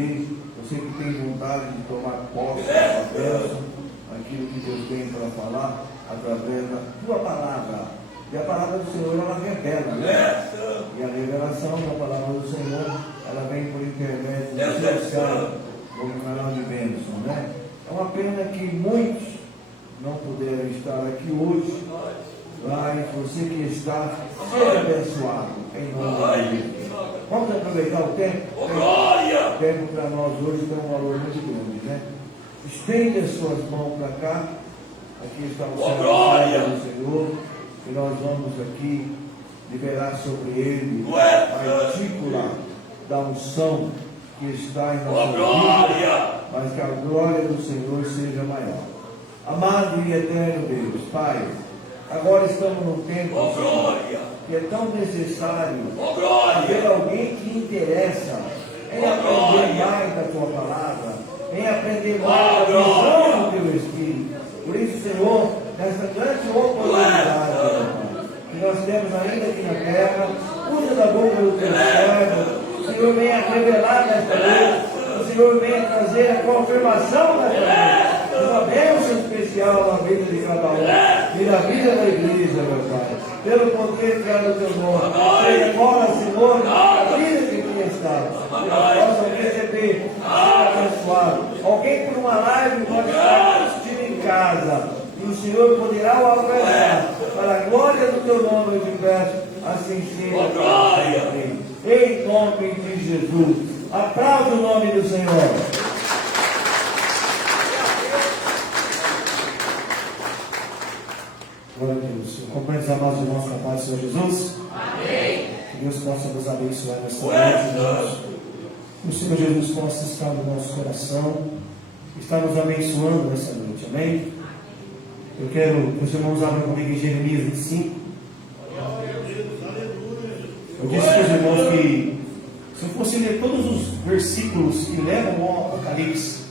receber, você que tem vontade de tomar posse da bênção, aquilo que Deus tem para falar, através da tua palavra. E a palavra do Senhor, ela revela, né? E a revelação da palavra do Senhor, ela vem por intermédio do seu servo, como canal de bênção, né? É uma pena que muitos não puderam estar aqui hoje, mas você que está, seja abençoado, em nome de Jesus. Vamos aproveitar o tempo? O tempo para nós hoje tem um valor muito grande, né? Estende as suas mãos para cá, aqui está o servo do Senhor, e nós vamos aqui liberar sobre ele a partícula da unção que está em nossa vida, mas que a glória do Senhor seja maior. Amado e eterno Deus, Pai, agora estamos num tempo que é tão necessário ter alguém que interessa em aprender mais da tua palavra, em aprender mais da visão do teu Espírito. Por isso, Senhor, nessa grande oportunidade que nós temos ainda aqui na terra, usa da boca do teu servo, o Senhor venha revelar nesta noite, o Senhor venha trazer a confirmação nesta noite, uma bênção especial na vida de cada um e na vida da igreja, meu Pai, pelo poder que há no teu nome. Seja agora, Senhor, a vida de quem está, que possam receber, ser abençoado. Alguém por uma live pode estar assistindo em casa, e o Senhor poderá o alcançar, para a glória do teu nome, eu te peço, assim seja. Em nome de Jesus. Aplaude o nome do Senhor. Glória a Deus. Acompanhe os amados irmãos com a paz do Senhor Jesus. Amém. Que Deus possa nos abençoar nesta noite. Que o Senhor Jesus possa estar no nosso coração, estar nos abençoando nessa noite. Amém. Eu quero que os irmãos abram comigo em Jeremias 25. Eu disse para os irmãos que se eu fosse ler todos os versículos que levam ao Apocalipse,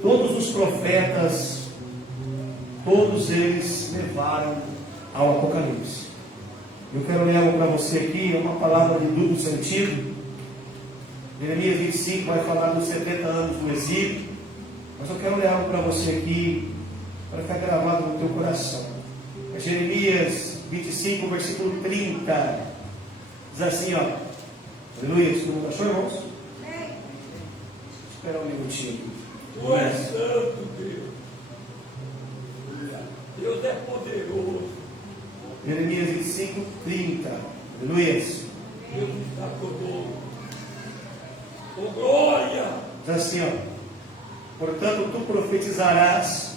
todos os profetas, todos eles levaram ao Apocalipse. Eu quero ler algo para você aqui, uma palavra de duplo sentido. Jeremias 25 vai falar dos 70 anos do exílio, mas eu quero ler algo para você aqui, para ficar gravado no teu coração. É Jeremias 25, versículo 30. Diz assim, ó. Aleluia. Todo mundo achou, irmãos? Espera um minutinho. Tu és santo, Deus. Deus é poderoso. Jeremias 25, 30. Aleluia. Deus está conosco. Oh, glória! Diz assim, ó. Portanto, tu profetizarás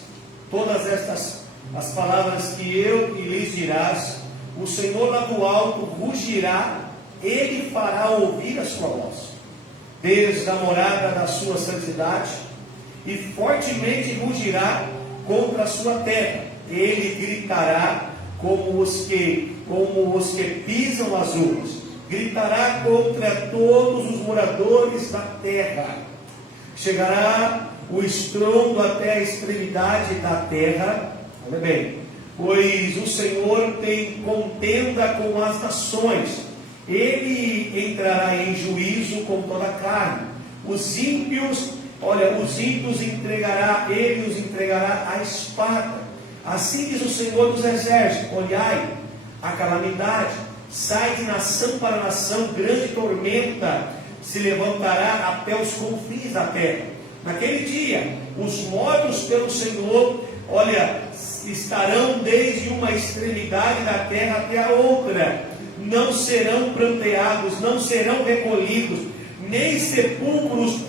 todas estas as palavras que eu lhes dirás. O Senhor lá do alto rugirá, Ele fará ouvir a sua voz, desde a morada da sua santidade, e fortemente rugirá contra a sua terra. Ele gritará como os que pisam as uvas, gritará contra todos os moradores da terra. Chegará o estrondo até a extremidade da terra. Olha bem, pois o Senhor tem contenda com as nações. Ele entrará em juízo com toda a carne. Os ímpios entregará, ele os entregará à espada. Assim diz o Senhor dos exércitos: olhai a calamidade, sai de nação para nação, grande tormenta se levantará até os confins da terra. Naquele dia, os mortos pelo Senhor, estarão desde uma extremidade da terra até a outra. Não serão pranteados, não serão recolhidos, nem em sepulcros,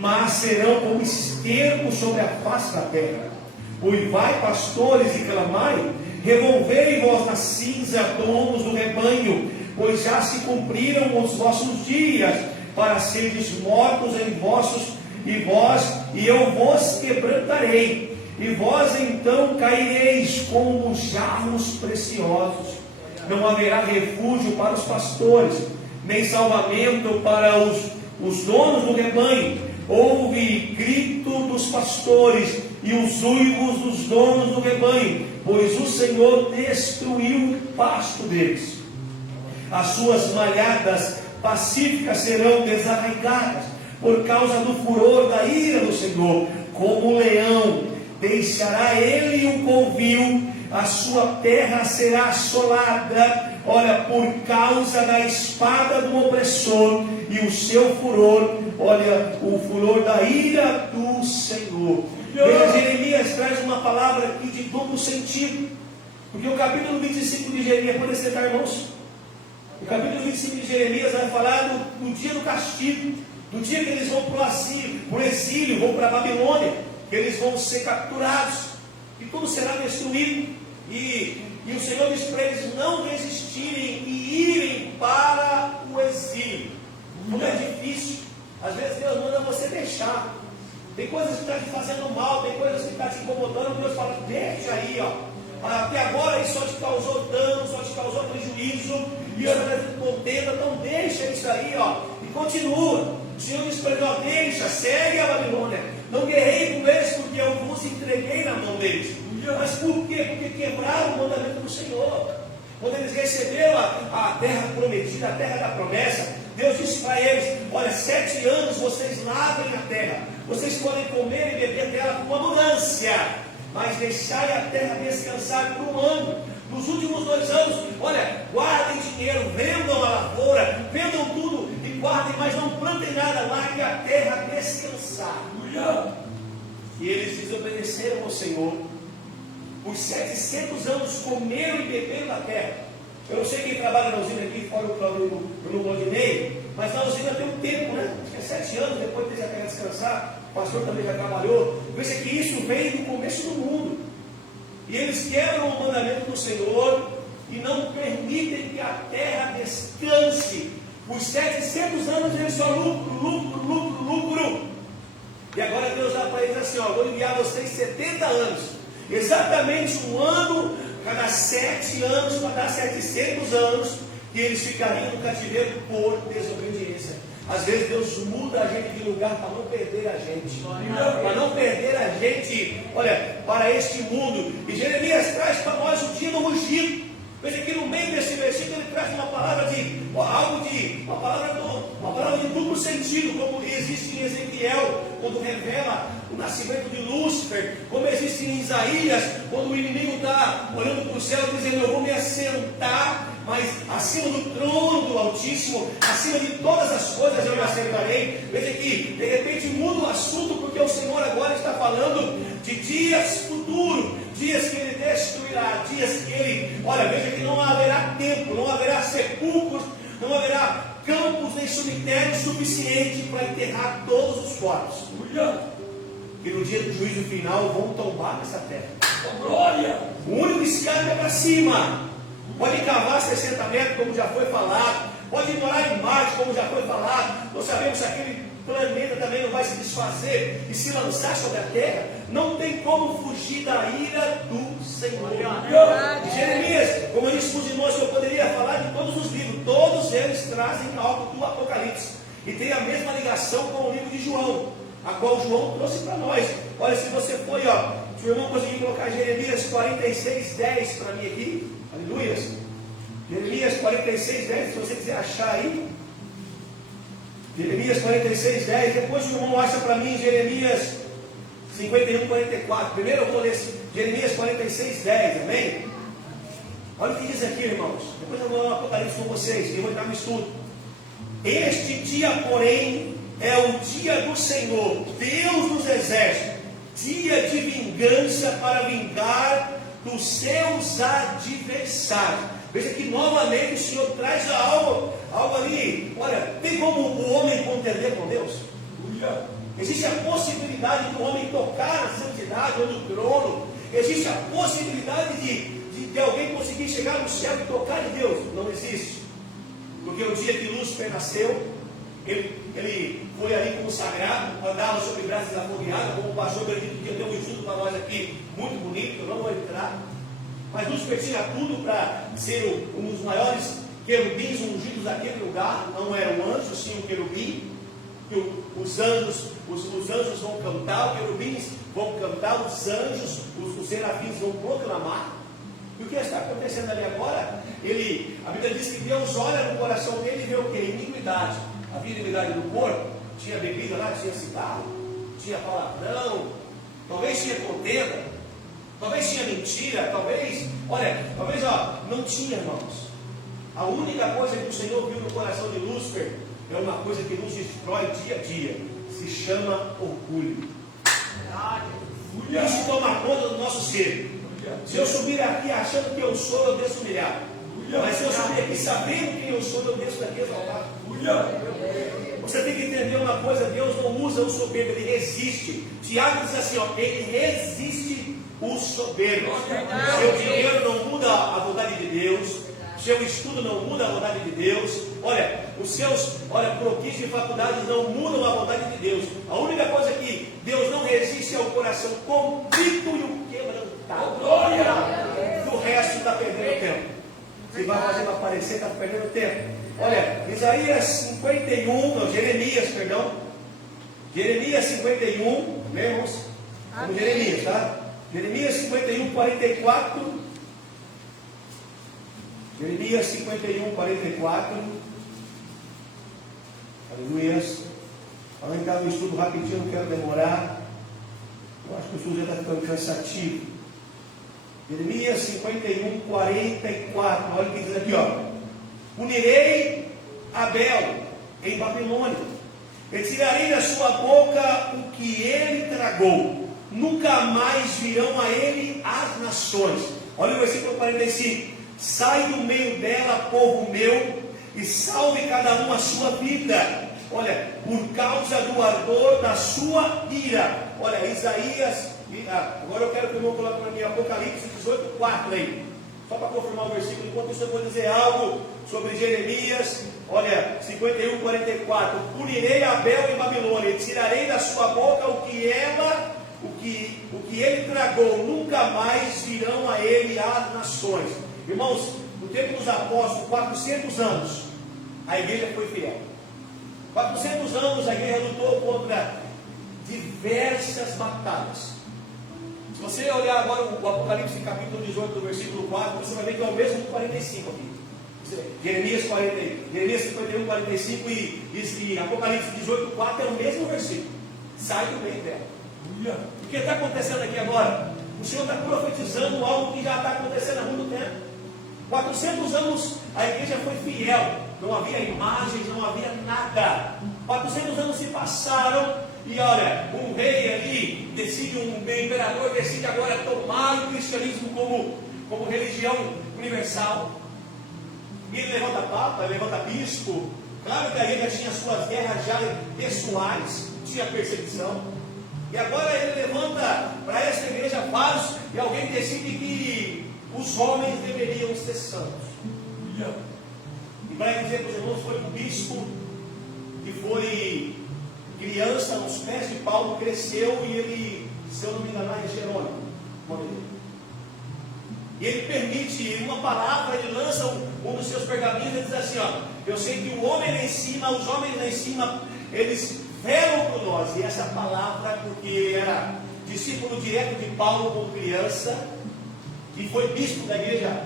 mas serão como esterco sobre a face da terra. Uivai, pastores, e clamai, revolvei vós na cinza, domos do rebanho, pois já se cumpriram os vossos dias, para seres mortos e eu vos quebrantarei, e vós então caireis como jarros preciosos. Não haverá refúgio para os pastores, nem salvamento para os donos do rebanho. Houve grito dos pastores e os uivos dos donos do rebanho, pois o Senhor destruiu o pasto deles. As suas malhadas pacíficas serão desarraigadas, por causa do furor da ira do Senhor. Como o leão deixará ele o covil, a sua terra será assolada, olha, por causa da espada do opressor e o seu furor, olha, o furor da ira do Senhor. Jeremias traz uma palavra aqui de duplo sentido, porque o capítulo 25 de Jeremias, pode sentar, irmãos? O capítulo 25 de Jeremias vai falar do dia do castigo, do dia que eles vão para o exílio, vão para a Babilônia, que eles vão ser capturados, e tudo será destruído, e o Senhor diz para eles não resistirem e irem para o exílio. Como é difícil, às vezes Deus manda você deixar, tem coisas que estão te fazendo mal, tem coisas que estão te incomodando, Deus fala, deixa aí, ó. Até agora isso só te causou dano, só te causou prejuízo, e eu não contenta, então deixa isso aí, ó, e continua. O Senhor diz para ele, ó, deixa, segue a Babilônia, não guerrei com eles, porque eu vos entreguei na mão deles. Mas por quê? Porque quebraram o mandamento do Senhor. Quando eles receberam a terra prometida, a terra da promessa, Deus disse para eles, olha, 7 anos vocês lavrem a terra, vocês podem comer e beber dela com abundância, mas deixai a terra descansar por 1 ano. Nos últimos 2 anos, olha, guardem dinheiro, vendam a lavoura, vendam tudo e guardem, mas não plantem nada, larguem a terra descansar. E eles desobedeceram ao Senhor. Por 700 anos comeram e beberam da terra. Eu não sei quem trabalha na usina aqui, fora o Bruno Gondinei, mas na usina tem um tempo, né? Acho que é 7 anos depois de ter a terra descansar. O pastor também já trabalhou. Veja que isso veio do começo do mundo. E eles quebram o mandamento do Senhor e não permitem que a terra descanse. Por 700 anos eles só lucro. E agora Deus dá para eles assim, ó, vou enviar vocês 70 anos. Exatamente 1 ano, cada 7 anos, para dar 700 anos, que eles ficariam no cativeiro por desobediência. Às vezes Deus muda a gente de lugar para não perder a gente. Para não perder a gente, olha, para este mundo. E Jeremias traz para nós o dia do rugido. Veja que no meio desse versículo ele traz uma palavra uma palavra de duplo sentido, como existe em Ezequiel, quando revela o nascimento de Lúcifer, como existe em Isaías, quando o inimigo está olhando para o céu dizendo, eu vou me assentar, mas acima do trono do Altíssimo, acima de todas as coisas eu me assentarei. Veja que de repente muda o assunto, porque o Senhor agora está falando de dias futuros, dias que Ele destruirá, dias que Ele, olha, veja que não haverá templo, não haverá sepulcros, não haverá campos nem cemitérios suficiente para enterrar todos os corpos. Que no dia do juízo final vão tombar nessa terra. Glória! O único escape é para cima. Pode cavar 60 metros, como já foi falado. Pode morar em Marte, como já foi falado. Nós sabemos que aquele planeta também não vai se desfazer e se lançar sobre a terra. Não tem como fugir da ira do Senhor. Jeremias, como eu disse para os irmãos, eu poderia falar de todos os livros. Todos eles trazem algo do Apocalipse. E tem a mesma ligação com o livro de João, a qual João trouxe para nós. Olha, se você for, ó, se o irmão conseguir colocar Jeremias 46:10 para mim aqui, aleluia. Jeremias 46:10, se você quiser achar aí. Jeremias 46:10, depois o irmão acha para mim Jeremias 51:44. Primeiro eu vou ler Jeremias 46:10, amém? Olha o que diz aqui, irmãos. Depois eu vou dar um Apocalipse com vocês, e vou entrar no estudo. Este dia, porém, é o dia do Senhor, Deus dos exércitos, dia de vingança para vingar dos seus adversários. Veja que novamente o Senhor traz algo ali. Olha, tem como o homem contender com Deus? Existe a possibilidade do homem tocar na santidade ou no trono. Existe a possibilidade de alguém conseguir chegar no céu e tocar em Deus. Não existe. Porque o dia que Lúcifer nasceu, ele foi ali como sagrado, andava sobre brasas afogueadas, como o pastor Benedito que deu um estudo para nós aqui, muito bonito, eu não vou entrar. Mas Lúcifer tinha tudo para ser um dos maiores querubins ungidos daquele lugar. Não era um anjo, sim um querubim. Os anjos vão cantar, os querubins vão cantar, os anjos, os serafins vão proclamar. E o que está acontecendo ali agora? A Bíblia diz que Deus olha no coração dele e vê o que? Iniquidade. Havia iniquidade no corpo, tinha bebida lá, tinha cigarro, tinha palavrão, talvez tinha contenda, talvez tinha mentira, talvez não tinha, irmãos. A única coisa que o Senhor viu no coração de Lúcifer é uma coisa que nos destrói dia a dia, se chama orgulho. Isso toma conta do nosso ser. Se eu subir aqui achando que eu sou, eu desço humilhado. Mas se eu subir aqui sabendo quem eu sou, eu desço daqui exaltado. Você tem que entender uma coisa: Deus não usa o soberbo, ele resiste. Tiago diz assim, ele resiste o soberbo. Seu dinheiro não muda a vontade de Deus. Seu estudo não muda a vontade de Deus. Os seus prodígios de faculdades não mudam a vontade de Deus. A única coisa que Deus não resiste é o coração contrito e o quebrantado. O resto está perdendo tempo. Se vai fazendo aparecer, está perdendo tempo. Isaías 51, Jeremias 51, lemos? Como Jeremias, tá? Jeremias 51, 44. Jeremias 51, 44. Aleluia. Vamos entrar no estudo rapidinho, não quero demorar. Eu acho que o estudo já está ficando cansativo. Jeremias 51, 44. Olha o que diz aqui, Punirei Abel em Babilônia, e tirarei da sua boca o que ele tragou. Nunca mais virão a ele as nações. Olha o versículo 45. Sai do meio dela, povo meu, e salve cada um a sua vida. Por causa do ardor da sua ira. Isaías, agora eu quero que o irmão coloque para mim Apocalipse 18, 4 aí. Só para confirmar o versículo. Enquanto isso eu vou dizer algo sobre Jeremias. 51, 44. Punirei Abel em Babilônia, e tirarei da sua boca o que ele tragou. Nunca mais virão a ele as nações. Irmãos, no tempo dos apóstolos, 400 anos, a igreja foi fiel. 400 anos a igreja lutou contra diversas batalhas. Se você olhar agora o Apocalipse capítulo 18, do versículo 4, você vai ver que é o mesmo do 45 aqui. Jeremias 51, 45 e Apocalipse 18, 4 é o mesmo versículo. Sai do meio dela. O que está acontecendo aqui agora? O Senhor está profetizando algo que já está acontecendo há muito tempo. 400 anos a igreja foi fiel. Não havia imagens, não havia nada. 400 anos se passaram e um rei ali decide, um imperador decide agora tomar o cristianismo como religião universal. E ele levanta papa, ele levanta bispo. Claro que a igreja tinha suas guerras já pessoais, tinha perseguição. E agora ele levanta para essa igreja vários, e alguém decide que os homens deveriam ser santos. E para dizer para os irmãos, foi um bispo que foi criança nos pés de Paulo, cresceu, e ele, se eu não me engano, é Jerônimo, o nome dele. E ele permite uma palavra, ele lança um dos seus pergaminhos e diz assim: eu sei que o homem lá em cima, os homens lá em cima, eles velam por nós. E essa palavra, porque era discípulo direto de Paulo como criança, e foi bispo da igreja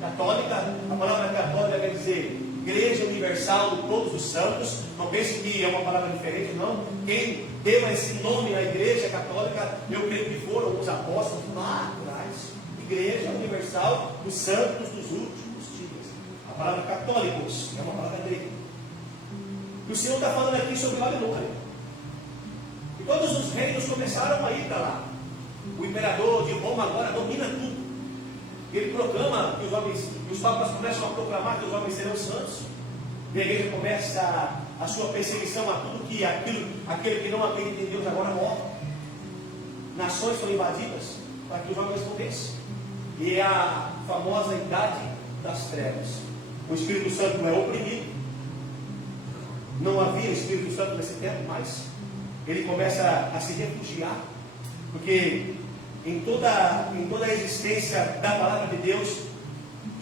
católica. A palavra católica quer dizer Igreja Universal de Todos os Santos. Não pense que é uma palavra diferente, não. Quem deu esse nome à Igreja Católica, eu creio que foram os apóstolos lá atrás. Igreja Universal dos Santos dos Últimos Dias. A palavra católicos é uma palavra grega. E o Senhor está falando aqui sobre Babilônia. E todos os reinos começaram a ir para lá. O imperador de Roma agora domina tudo. Ele proclama que os homens, e os papas começam a proclamar que os homens serão santos. E a igreja começa a sua perseguição a tudo que aquele que não acredita em Deus agora morre. Nações são invadidas para que os homens morressem. E é a famosa idade das trevas. O Espírito Santo é oprimido. Não havia Espírito Santo nesse tempo mais. Ele começa a se refugiar, porque em toda a existência da palavra de Deus,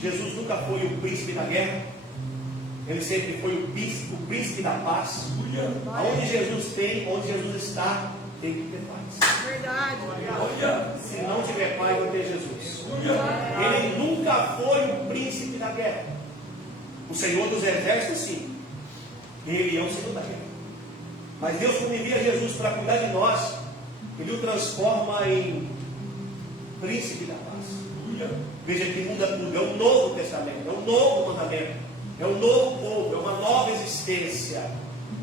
Jesus nunca foi o príncipe da guerra. Ele sempre foi o príncipe da paz. Onde Jesus está, tem que ter paz. Verdade. Olha. Se não tiver paz, não tem Jesus. Olha. Ele nunca foi o príncipe da guerra. O Senhor dos exércitos, sim. Ele é o Senhor da guerra. Mas Deus, quando envia Jesus para cuidar de nós, Ele o transforma em príncipe da paz. Veja que muda tudo. É um novo testamento, é um novo mandamento, é um novo povo, é uma nova existência.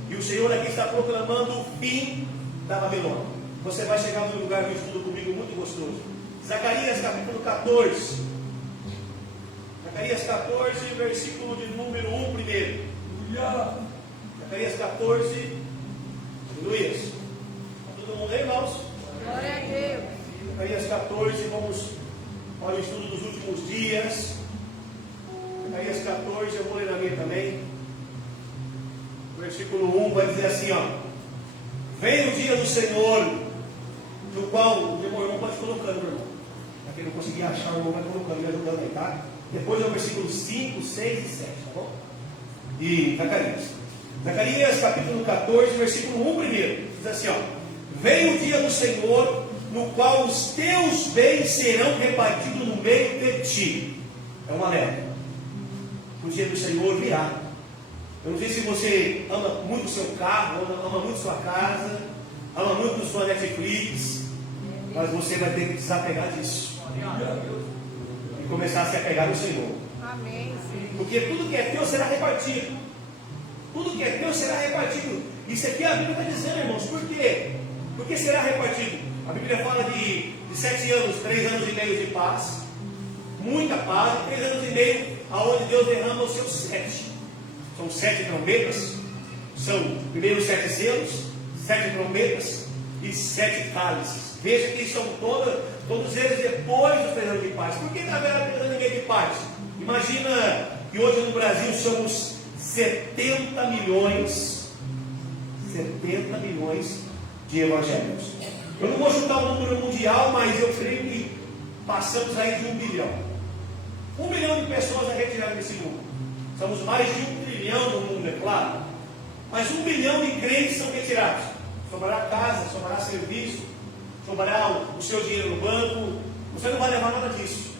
E o Senhor aqui está proclamando o fim da Babilônia. Você vai chegar num lugar de estudo comigo muito gostoso. Zacarias capítulo 14. Zacarias 14, versículo de número 1 primeiro. Zacarias 14, aleluia. Todo mundo aí, irmãos? Glória a Deus. Zacarias 14, vamos para o estudo dos últimos dias. Zacarias 14, eu vou ler na minha também. Versículo 1 vai dizer assim, ó. Vem o dia do Senhor, no qual o meu irmão pode colocando, meu irmão. Para quem não conseguir achar, o irmão vai colocando, me ajudando aí, tá? Depois é o versículo 5, 6 e 7, tá bom? E Zacarias. Zacarias capítulo 14, versículo 1 primeiro. Diz assim, ó. Vem o dia do Senhor, no qual os teus bens serão repartidos no meio de ti. É um alerta. O dia do Senhor virá. Eu não sei se você ama muito o seu carro, ama muito sua casa, ama muito sua Netflix, mas você vai ter que desapegar disso e começar a se apegar no Senhor. Amém. Porque tudo que é teu será repartido. Tudo que é teu será repartido. Isso aqui a Bíblia está dizendo, irmãos. Por quê? Por que será repartido? A Bíblia fala de 7 anos, 3 anos e meio de paz, muita paz, e 3 anos e meio, aonde Deus derrama os seus 7. São 7 trombetas, são primeiro 7 selos, 7 trombetas e 7 cálices. Veja que são todos eles depois dos 3 anos de paz. Por que haverá 3 anos e meio de paz? Imagina que hoje no Brasil somos 70 milhões de evangélicos. Eu não vou chutar o número mundial, mas eu creio que passamos aí de 1 bilhão. 1 bilhão de pessoas a retirar desse mundo. Somos mais de 1 trilhão no mundo, é claro. Mas 1 bilhão de crentes são retirados. Sobrará casa, sobrará serviço, sobrará o seu dinheiro no banco. Você não vai levar nada disso.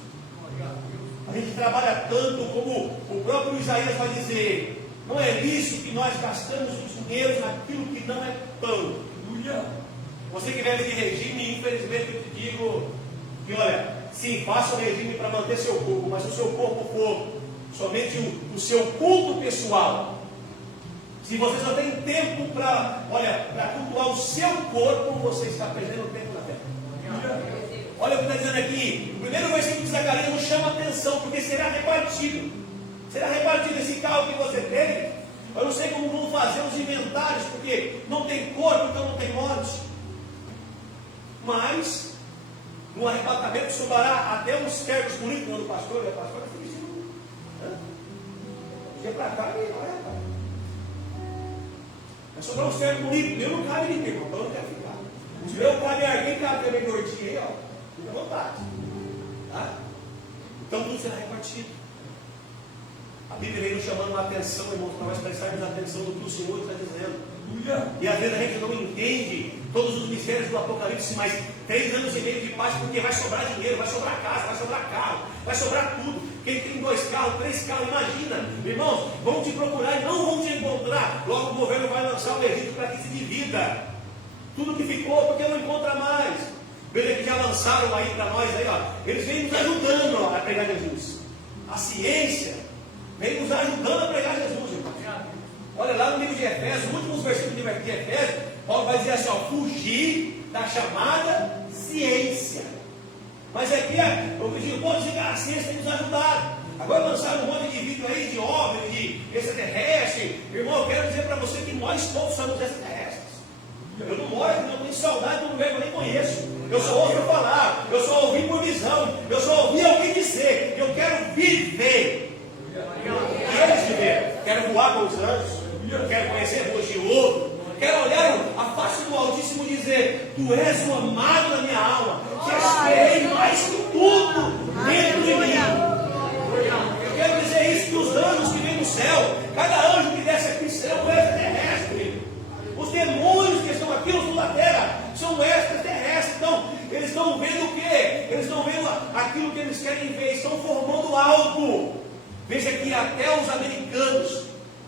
A gente trabalha tanto, como o próprio Isaías vai dizer, não é lícito que nós gastamos o dinheiro naquilo que não é pão. Você que vive de regime, infelizmente eu te digo que, olha, sim, faça o regime para manter seu corpo, mas se o seu corpo for somente o seu culto pessoal, se você só tem tempo para cultuar o seu corpo, você está perdendo tempo na terra. Olha o que está dizendo aqui. O primeiro versículo de Zacarias nos chama a atenção, porque será repartido. Será repartido esse carro que você tem. Eu não sei como vão fazer os inventários, porque não tem corpo, então não tem morte. Mas, no arrebatamento sobrará até uns ternos bonitos, quando o pastor e a pastora se vestindo. Chega para cá e olha, rapaz. Vai sobrar uns ternos bonitos. Eu não cabe ninguém, então eu não quero ficar. Os meus cabem alguém, cabe também gordinho aí, ó. Fica à vontade. Tá? Então tudo será repartido. A Bíblia vem nos chamando a atenção, irmãos, para nós prestarmos atenção no que o Senhor está dizendo. E às vezes a gente não entende todos os mistérios do Apocalipse, mas 3 anos e meio de paz, porque vai sobrar dinheiro, vai sobrar casa, vai sobrar carro, vai sobrar tudo. Quem tem 2 carros, 3 carros, imagina, irmãos, vão te procurar e não vão te encontrar. Logo o governo vai lançar o Egito para que se divida tudo que ficou, porque não encontra mais. Veja que já lançaram aí para nós, aí, ó, eles vêm nos ajudando, ó, a pregar Jesus. A ciência vem nos ajudando a pregar Jesus, irmão. Olha lá no livro de Efésios, os últimos versículos de Efésios, Paulo vai dizer assim, ó, fugir da chamada ciência. Mas aqui, eu digo, pode dizer, a ciência tem nos ajudado. Agora lançaram um monte de vídeo aí de OVNI, de extraterrestre. Irmão, eu quero dizer para você que nós todos somos extraterrestres. Eu não moro, eu não tenho saudade de um lugar que eu nem conheço. Eu só ouço falar, eu só ouvi por visão, eu só ouvi alguém dizer. Eu quero viver. E eles viver. Quero voar com os anjos. Quero conhecer ruas de ouro. Quero olhar a face do Altíssimo e dizer: Tu és o amado da minha alma, que esperei mais que tudo dentro de mim. Eu quero dizer isso, que os anjos que vêm no céu, cada anjo que desce aqui será um extraterrestre. Os demônios que estão aqui no sul da terra são estão vendo o quê? Eles estão vendo aquilo que eles querem ver, estão formando algo. Veja que até os americanos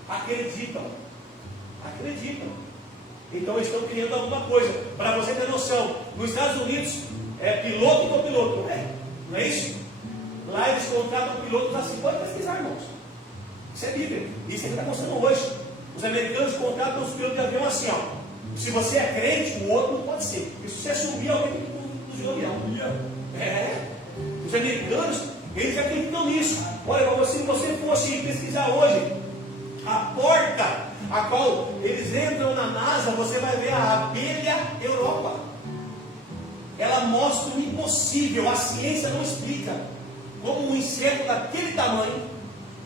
acreditam. Então eles estão criando alguma coisa. Para você ter noção, nos Estados Unidos é piloto com piloto, não é isso? Lá eles contratam pilotos assim, pode pesquisar, irmãos. Isso é Bíblia, isso é que está mostrando hoje. Os americanos contratam os pilotos de avião assim, ó. Se você é crente, o outro não pode ser. E se você subir, alguém tem que fugir do avião. Os americanos, eles acreditam nisso. Olha, se você fosse pesquisar hoje, a porta a qual eles entram na NASA, você vai ver a abelha Europa. Ela mostra o impossível, a ciência não explica. Como um inseto daquele tamanho,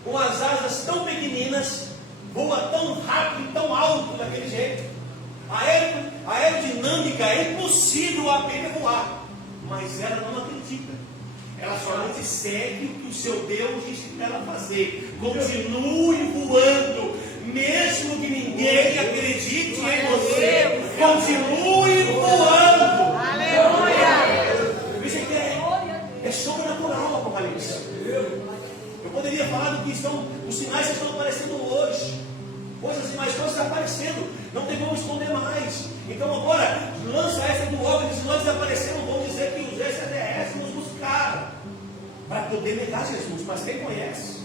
com as asas tão pequeninas, voa tão rápido e tão alto daquele jeito. A aerodinâmica é impossível a abelha voar, mas ela não acredita. Ela somente segue o que o seu Deus disse para ela fazer. Continue voando, mesmo que ninguém acredite em você. Continue voando. Aleluia. Veja que é sobrenatural o Apocalipse. Eu poderia falar do que os sinais que estão aparecendo hoje. Coisas e mais coisas aparecendo. Não tem como esconder mais. Então agora, lança essa do OVNI. Se nós desaparecemos, vão dizer que os extraterrestres nos buscaram para poder negar Jesus. Mas quem conhece?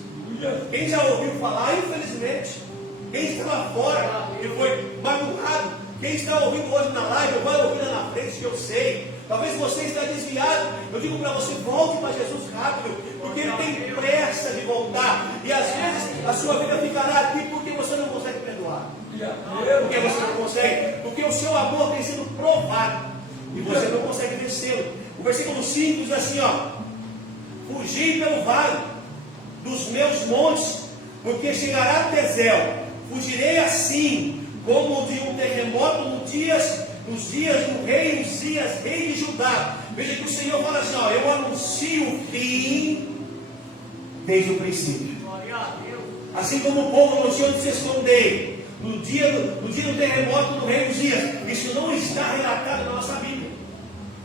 Quem já ouviu falar, infelizmente. Quem está lá fora e foi magoado. Quem está ouvindo hoje na live, vai ouvir lá na frente, que eu sei. Talvez você está desviado. Eu digo para você, volte para Jesus rápido, porque Ele tem pressa de voltar. E às vezes a sua vida ficará aqui porque você não consegue perdoar. Porque você não consegue, porque o seu amor tem sido provado e você não consegue vencê-lo. O versículo 5 diz assim, ó: fugi pelo vale dos meus montes, porque chegará a Tezel. Fugirei assim, como de um terremoto nos dias do rei Uzias, rei de Judá. Veja que o Senhor fala assim, ó: eu anuncio o fim desde o princípio. Assim como o povo anunciou de se esconder no dia do terremoto do rei Uzias. Isso não está relatado na nossa Bíblia,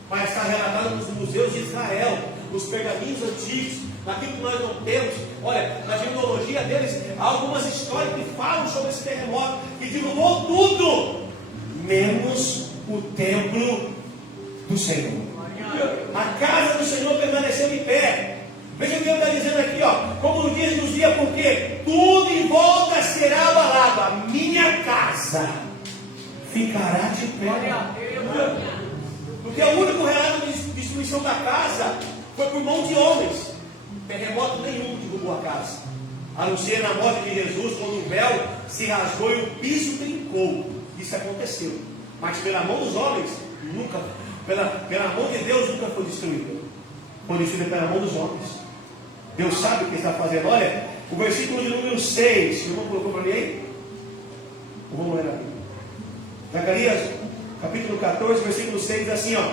mas está relatado nos museus de Israel, nos pergaminhos antigos, naquilo que nós não temos. Olha, na genealogia deles há algumas histórias que falam sobre esse terremoto, que derrubou tudo, menos o templo do Senhor. A casa do Senhor permaneceu em pé. Veja o que Deus está dizendo aqui, ó: como no dia dos dias, porque tudo em volta será abalado, a minha casa ficará de pé. Porque o único relato de destruição da casa foi por mão de homens. Terremoto nenhum derrubou a casa, a não ser na morte de Jesus, quando o véu se rasgou e o piso trincou. Isso aconteceu, mas pela mão dos homens nunca, pela mão de Deus nunca foi destruído. Foi destruído pela mão dos homens. Deus sabe o que está fazendo. Olha, o versículo de número 6, o irmão colocou para mim aí? Vamos ler aqui. Zacarias, capítulo 14, versículo 6, diz assim, ó: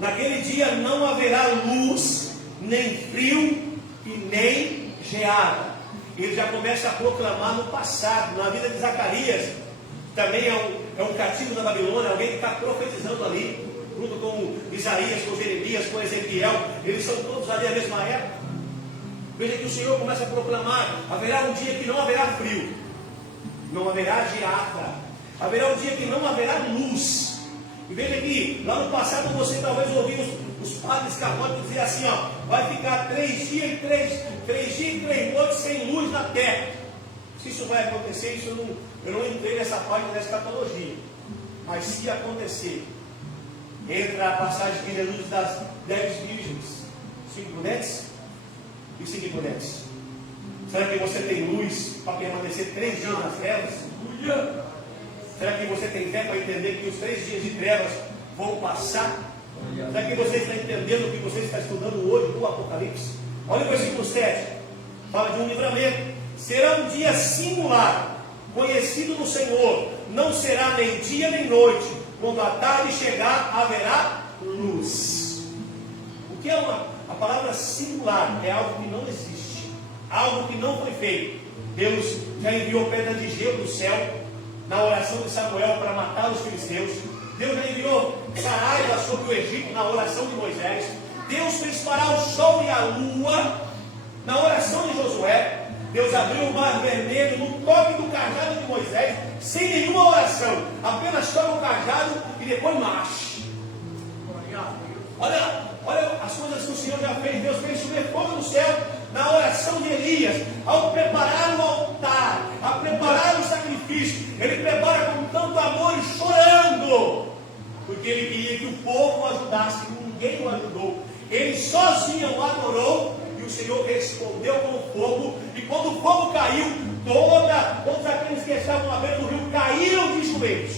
naquele dia não haverá luz, nem frio e nem geada. Ele já começa a proclamar no passado, na vida de Zacarias. Também é um cativo da Babilônia, alguém que está profetizando ali, junto com Isaías, com Jeremias, com Ezequiel. Eles são todos ali à mesma época. Veja que o Senhor começa a proclamar: haverá um dia que não haverá frio, não haverá geada, haverá um dia que não haverá luz. E veja que lá no passado você talvez ouviu os padres católicos dizer assim, ó: vai ficar 3 dias e 3 noites sem luz na terra. Se isso vai acontecer, eu não entrei nessa parte da escatologia, mas se acontecer, entra a passagem de Jesus das 10 virgens, 5 prudentes e 5 imprudentes. Será que você tem luz para permanecer 3 dias nas trevas? Será que você tem fé para entender que os 3 dias de trevas vão passar? Será que você está entendendo o que você está estudando hoje do Apocalipse? Olha o versículo 7, fala de um livramento. Será um dia singular, conhecido no Senhor, não será nem dia nem noite. Quando a tarde chegar, haverá luz. O que é a palavra singular? É algo que não existe, algo que não foi feito. Deus já enviou pedra de gelo do céu na oração de Samuel para matar os filisteus. Deus já enviou saraiva sobre o Egito na oração de Moisés. Deus fez parar o sol e a lua na oração de Josué. Deus abriu o mar vermelho no toque do cajado de Moisés, sem nenhuma oração, apenas toca o cajado e depois marche. Olha as coisas que o Senhor já fez. Deus fez chover fogo no céu na oração de Elias, ao preparar o altar, a preparar o sacrifício. Ele prepara com tanto amor e chorando, porque ele queria que o povo o ajudasse. Ninguém o ajudou, ele sozinho o adorou. E o Senhor respondeu com o fogo, e quando o fogo caiu, todos aqueles que estavam à beira do rio caíram de joelhos,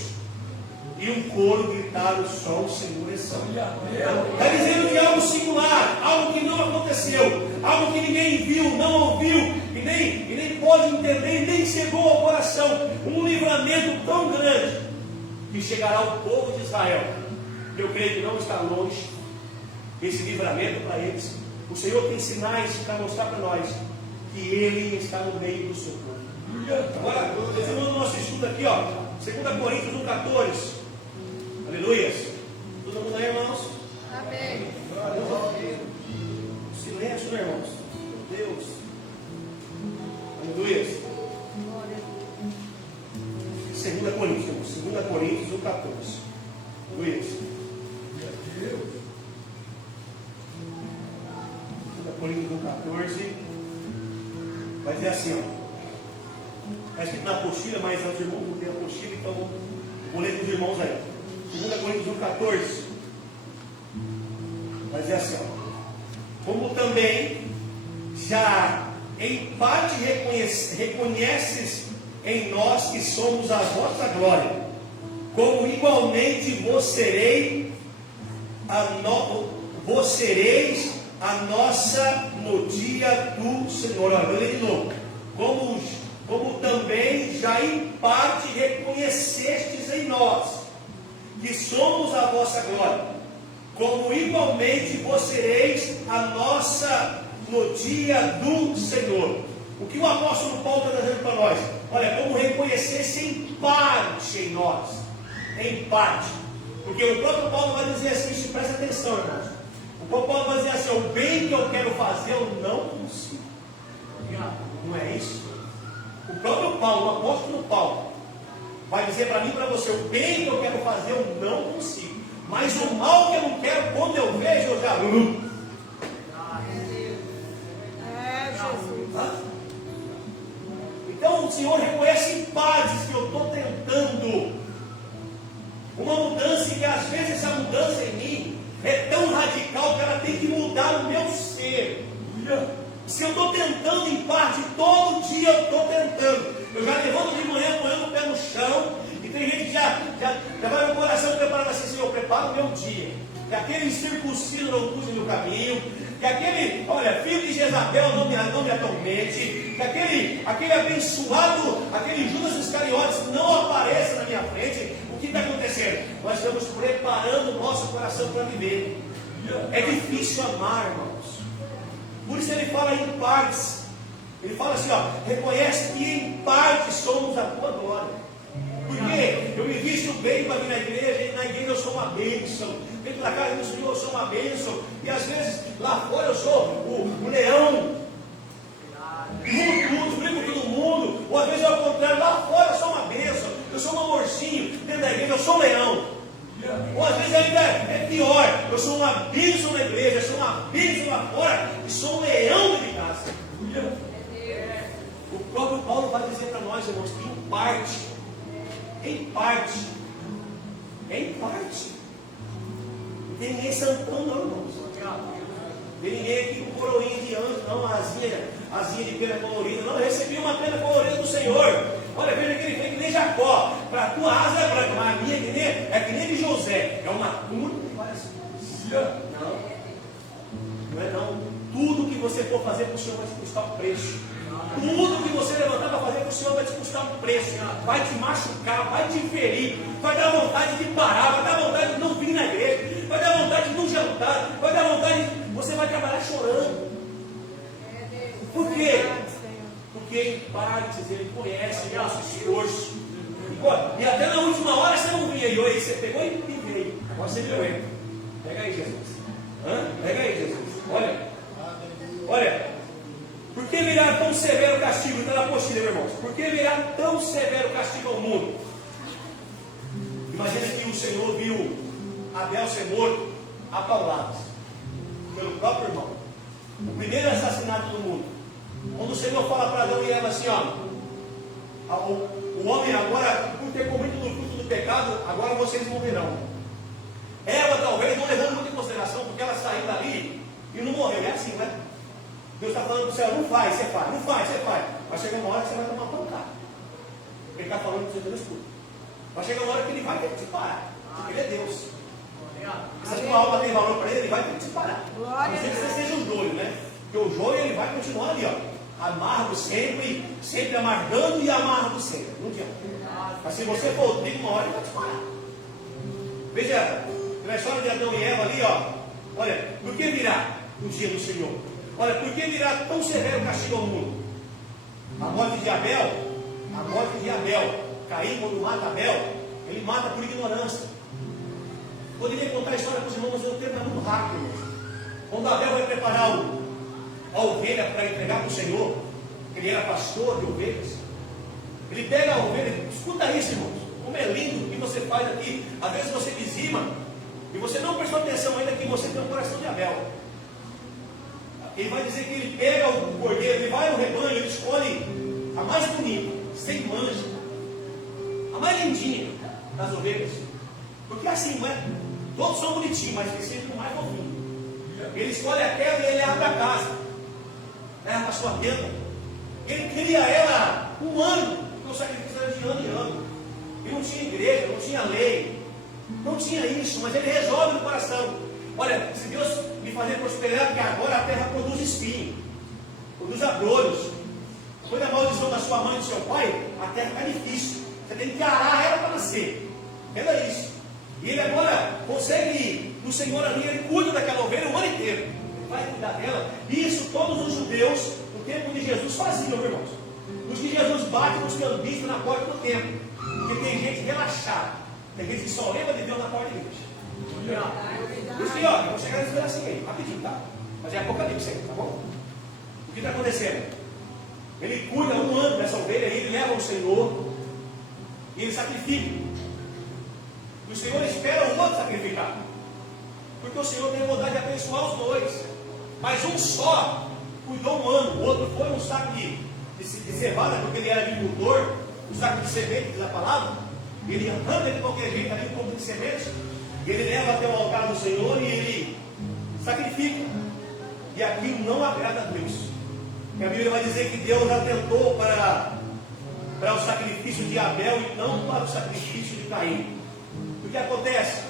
e um coro gritaram: só o Senhor é santo. Está dizendo que algo singular, algo que não aconteceu, algo que ninguém viu, não ouviu, e nem pode entender, e nem chegou ao coração, um livramento tão grande, que chegará ao povo de Israel. Eu creio que não está longe esse livramento para eles. O Senhor tem sinais para mostrar para nós que Ele está no meio do seu povo. Agora, continuando o nosso estudo aqui, 2 Coríntios 1,14. Aleluias. Todo mundo aí, irmãos? Amém. Silêncio, né, irmãos? Meu Deus. Aleluias. 2 Coríntios 1,14. Aleluias. Coríntios 14, vai dizer assim, está escrito na apostila, mas os irmãos não têm apostila, então vou ler para os irmãos aí. 2 Coríntios 14, vai dizer assim, como também já em parte reconheces em nós que somos a vossa glória, como igualmente vos sereis a nossa no dia do Senhor. Olha, vou ler de novo. Como também já em parte reconhecestes em nós que somos a vossa glória, como igualmente vos sereis a nossa no dia do Senhor. O que o apóstolo Paulo está dizendo para nós? Olha, como reconhecesse em parte em nós. Em parte. Porque o próprio Paulo vai dizer assim, presta atenção, irmãos. O Paulo vai dizer assim: o bem que eu quero fazer, eu não consigo. Não é isso? O próprio Paulo, o apóstolo Paulo, vai dizer para mim e para você: o bem que eu quero fazer, eu não consigo. Mas o mal que eu não quero, quando eu vejo, eu já. Jesus. Então o Senhor reconhece em partes que eu estou tentando uma mudança, e que às vezes essa mudança em mim é tão radical que ela tem que mudar o meu ser. Se eu estou tentando em parte, todo dia eu estou tentando. Eu já levanto de manhã, ponhando o pé no chão, e tem gente que já vai no coração preparando assim: Senhor, prepara o meu dia. Que aquele incircunciso não cruze meu caminho, que aquele, filho de Jezabel não me atormente, que aquele abençoado, aquele Judas Iscariotes não apareça na minha frente. O que está acontecendo? Nós estamos preparando o nosso coração para viver. É difícil amar, irmãos. Por isso ele fala em partes. Ele fala assim, reconhece que em parte somos a tua glória. Porque eu me visto bem para vir na igreja, e na igreja eu sou uma bênção. Dentro da casa do Senhor eu sou uma bênção. E às vezes lá fora eu sou o leão. Tudo, brigo com todo mundo. Ou às vezes ao contrário, lá fora eu sou uma bênção. Eu sou um amorzinho. Dentro da igreja eu sou um leão. Ou às vezes ainda é pior. Eu sou uma bênção na igreja, eu sou uma bênção lá fora e sou um leão de casa. O próprio Paulo vai dizer para nós, irmãos, que em parte, não tem ninguém santão não, irmãos. Não tem ninguém aqui com coroinha de anjo, não, asinha de pena colorida. Não, eu recebi uma pena colorida do Senhor. Olha, veja que ele fez que nem Jacó. Para a tua asa é branca, mas a minha é que nem de José. É uma turma que parece. Não é não. Tudo que você for fazer para o Senhor vai te custar um preço. Tudo que você levantar para fazer para o Senhor vai te custar um preço. Vai te machucar, vai te ferir. Vai dar vontade de parar, vai dar vontade de não vir na igreja. Vai dar vontade de não jantar. Vai dar vontade de... Você vai trabalhar chorando. Por quê? Porque em partes ele conhece o nosso esforço. E E até na última hora você não vinha. E aí você pegou e veio. Agora você virou ele. Pega aí, Jesus. Pega aí, Jesus. Olha. Por que virá tão severo castigo? Está na apostila, meus irmãos. Por que virá tão severo castigo ao mundo? Imagina que o Senhor viu Abel ser morto a pauladas pelo próprio irmão. O primeiro assassinato do mundo. Quando o Senhor fala para Adão e Eva assim, o homem agora, por ter comido do fruto do pecado, agora vocês morrerão. Eva talvez não levou muito em consideração, porque ela saiu dali e não morreu. É assim, né? Deus está falando para o céu, não faz, você faz, não faz, você faz. Vai chegar uma hora que você vai tomar uma pancada. Ele está falando para você no escuro. Vai chegar uma hora que ele vai ter que te parar. Porque ele é Deus. Se a sua alma tem valor para ele vai ter que te parar. A não ser que você seja um joio, né? Porque o joio ele vai continuar ali, amargo sempre, sempre amargando e amargo sempre. Não adianta. Mas se você for trigo, uma hora ele vai te parar. Veja, na história de Adão e Eva ali, olha, por que virá o dia do Senhor? Olha, por que virá tão severo castigo ao mundo? A morte de Abel, Caim, quando mata Abel, ele mata por ignorância. Poderia contar a história para os irmãos, mas o tempo é muito rápido. Quando Abel vai preparar a ovelha para entregar para o Senhor, ele era pastor de ovelhas, ele pega a ovelha, escuta isso, irmãos, como é lindo o que você faz aqui. Às vezes você dizima e você não prestou atenção ainda que você tem o coração de Abel. Ele vai dizer que ele pega o cordeiro, ele vai no rebanho, ele escolhe a mais bonita, sem mancha, a mais lindinha das ovelhas. Porque assim, não é? Todos são bonitinhos, mas tem sempre o mais novinho. Ele escolhe aquela e ele abre a casa, leva a sua tenda. Ele cria ela um ano, porque o sacrifício era de ano em ano. E não tinha igreja, não tinha lei, não tinha isso, mas ele resolve no coração. Olha, se Deus me fazer prosperar, porque agora a terra produz espinho, produz abrolhos. Foi a maldição da sua mãe e do seu pai, a terra está difícil. Você tem que arar ela para nascer. Entenda isso. E ele agora consegue ir no Senhor ali, ele cuida daquela ovelha o ano inteiro. Ele vai cuidar dela. Isso todos os judeus, no tempo de Jesus, faziam, meus irmãos. Os que Jesus bate nos cambistas na porta do templo. Porque tem gente relaxada. Tem gente que só lembra de Deus na porta da igreja. Por isso que, eu vou chegar nesse pedacinho aí, rapidinho, tá? Mas é apocalipse aí, tá bom? O que está acontecendo? Ele cuida um ano dessa ovelha e ele leva ao Senhor e ele sacrifica. E o Senhor espera o outro sacrificar. Porque o Senhor tem a vontade de abençoar os dois. Mas um só cuidou um ano, o outro foi um saco de cevada, porque ele era agricultor, um saco de semente, diz a palavra. Ele anda de qualquer jeito ali, um pouco de semente. E ele leva até o altar do Senhor e ele sacrifica. E aquilo não agrada a Deus. E a Bíblia vai dizer que Deus atentou para o sacrifício de Abel e não para o sacrifício de Caim. O que acontece?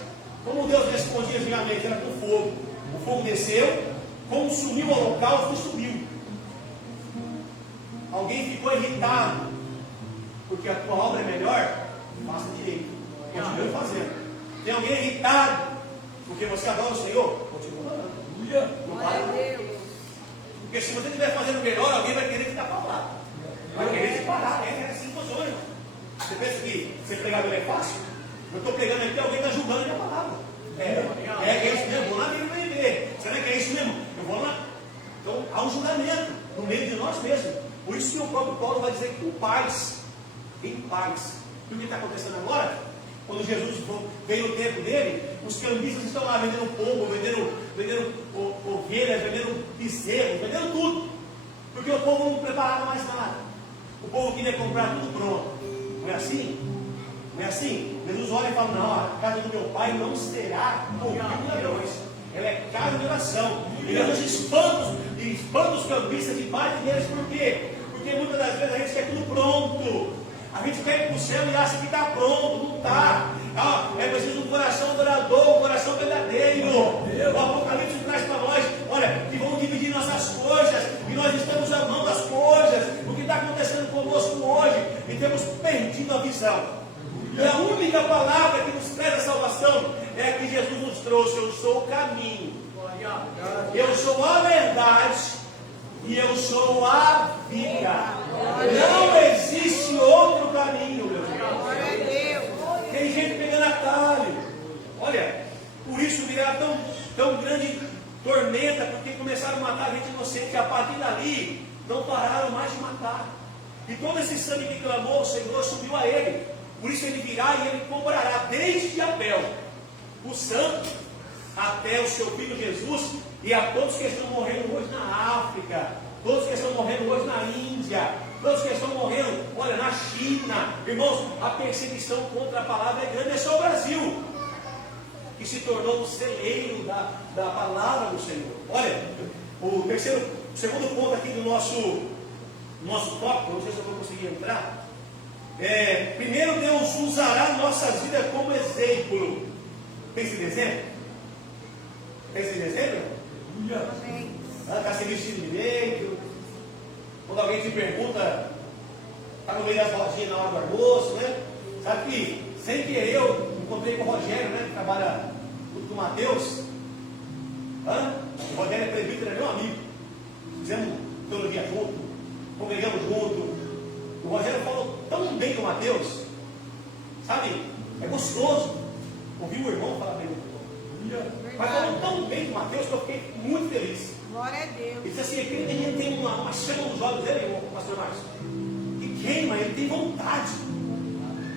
Como Deus respondia geralmente, era com fogo. O fogo desceu, consumiu o holocausto e subiu. Alguém ficou irritado, porque a tua obra é melhor, faça direito. Continue fazendo. Tem alguém irritado, porque você adora o Senhor, continua adorando. Não para. Porque se você estiver fazendo melhor, alguém vai querer te dar palavra. Vai querer te parar. É assim que funciona. Você pensa que ser pregador é fácil? Eu estou pregando aqui, alguém está julgando a minha palavra. É isso mesmo, vou lá mesmo para ver. Será que é isso mesmo? Eu vou lá. Então há um julgamento no meio de nós mesmos. Por isso que o próprio Paulo vai dizer que em paz. E o que está acontecendo agora? Quando Jesus veio no tempo dele, os cambistas estão lá vendendo pombo, vendendo ovelhas, vendendo bezerros, vendendo tudo. Porque o povo não preparava mais nada. O povo queria comprar tudo pronto. Não é assim? Não é assim? Jesus olha e fala, não, a casa do meu pai não será corrida de ladrões. Ela é casa de oração. E Jesus espanta os cambistas de bate deles. Por quê? Porque muitas das vezes a gente quer tudo pronto. A gente quer ir para o céu e acha que está pronto, não está. É preciso um coração adorador, um coração verdadeiro. O Apocalipse traz para nós, olha, que vamos dividir nossas coisas, e nós estamos amando as coisas, o que está acontecendo conosco hoje, e temos perdido a visão. E a única palavra que nos traz a salvação é a que Jesus nos trouxe: eu sou o caminho, eu sou a verdade, e eu sou a vida. Não existe outro caminho, meu irmão. viraram tão grande tormenta, porque começaram a matar gente inocente, que a partir dali não pararam mais de matar. E todo esse sangue que clamou, o Senhor subiu a ele. Por isso ele virá e ele cobrará desde Abel, o santo, até o seu filho Jesus, e a todos que estão morrendo hoje na África, todos que estão morrendo hoje na Índia, todos que estão morrendo, olha, na China. Irmãos, a perseguição contra a palavra é grande. É só o Brasil que se tornou o celeiro da palavra do Senhor. Olha, o segundo ponto aqui do nosso tópico, não sei se eu vou conseguir entrar. Primeiro, Deus usará nossas vidas como exemplo. Pensa em exemplo? Pensa em exemplo? Está se vestindo direito. Quando alguém te pergunta, está no meio das rodinhas na hora do almoço, né? Sabe que, sem querer, eu encontrei com o Rogério, né? Que trabalha com o Mateus. O Rogério é presbítero, é meu amigo. Fizemos teologia junto, congregamos junto. O Rogério falou tão bem do Mateus, sabe? É gostoso ouvir o irmão falar bem do Mateus. Mas falou tão bem do Mateus que eu fiquei muito feliz. Glória a Deus. Ele disse assim: ele tem uma chama nos olhos dele, pastor Márcio, que queima, ele tem vontade.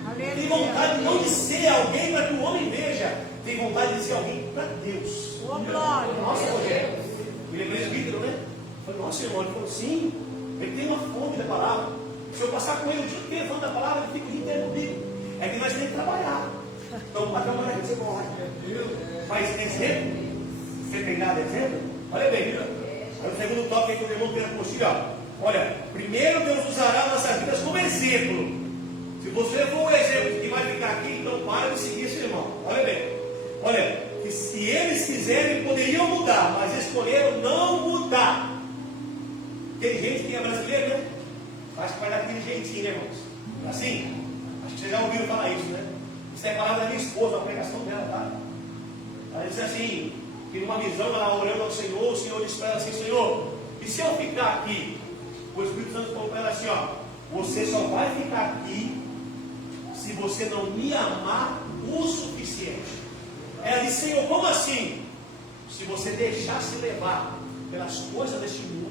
Aleluia. Tem vontade não de ser alguém para que o homem veja, tem vontade de ser alguém para Deus. Oh, glória. Nossa, Rogério, ele é presbítero, né? Eu falei: nossa, irmão. Ele falou: sim, ele tem uma fome da palavra. Se eu passar com ele o dia inteiro falando da palavra, ele fica o dia inteiro comigo. É que nós temos que trabalhar. Então, para trabalhar, você morre. Mas exemplo, você tem nada de exemplo? Olha bem, o segundo tópico que o irmão tem na postilha. Olha, primeiro Deus usará nossas vidas como exemplo. Se você for o exemplo que vai ficar aqui, então para de seguir esse irmão. Olha bem, olha, que se eles quiserem, poderiam mudar, mas escolheram não mudar. Tem gente que é brasileiro, né? Acho que vai dar aquele jeitinho, né, irmãos? Assim? Acho que vocês já ouviram falar isso, né? Isso é a palavra da minha esposa, a pregação dela, tá? Ela disse assim, que numa visão, ela orando ao Senhor, o Senhor disse para ela assim: Senhor, e se eu ficar aqui? O Espírito Santo falou para ela assim: ó, você só vai ficar aqui se você não me amar o suficiente. Ela disse: Senhor, como assim? Se você deixar se levar pelas coisas deste mundo,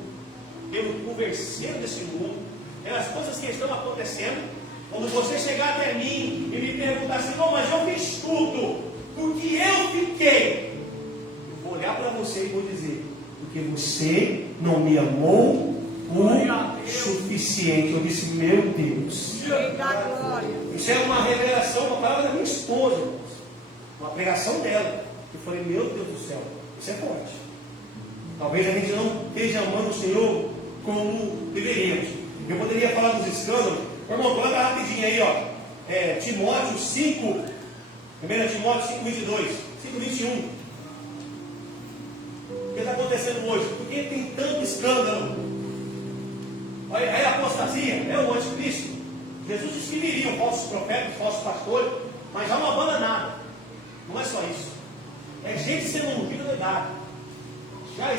pelo converseiro desse mundo, pelas coisas que estão acontecendo, quando você chegar até mim e me perguntar assim: não, mas eu fiz tudo, porque eu fiquei, eu vou olhar para você e vou dizer: porque você não me amou o suficiente. Eu disse: meu Deus. Isso é uma revelação, uma palavra da minha esposa, irmãos. Uma pregação dela. Eu falei: meu Deus do céu, isso é forte. Talvez a gente não esteja amando o Senhor como deveríamos. Eu poderia falar dos escândalos. Irmão, coloca rapidinho aí, ó. Timóteo 5, 1 Timóteo 5, 22, 5, 21. O que está acontecendo hoje? Por que tem tanto escândalo? Olha, é a apostasia, é o anticristo. Jesus disse que viriam falsos profetas, falsos pastores, mas há uma bananada. Não é só isso. É gente sendo ungida legado. Já é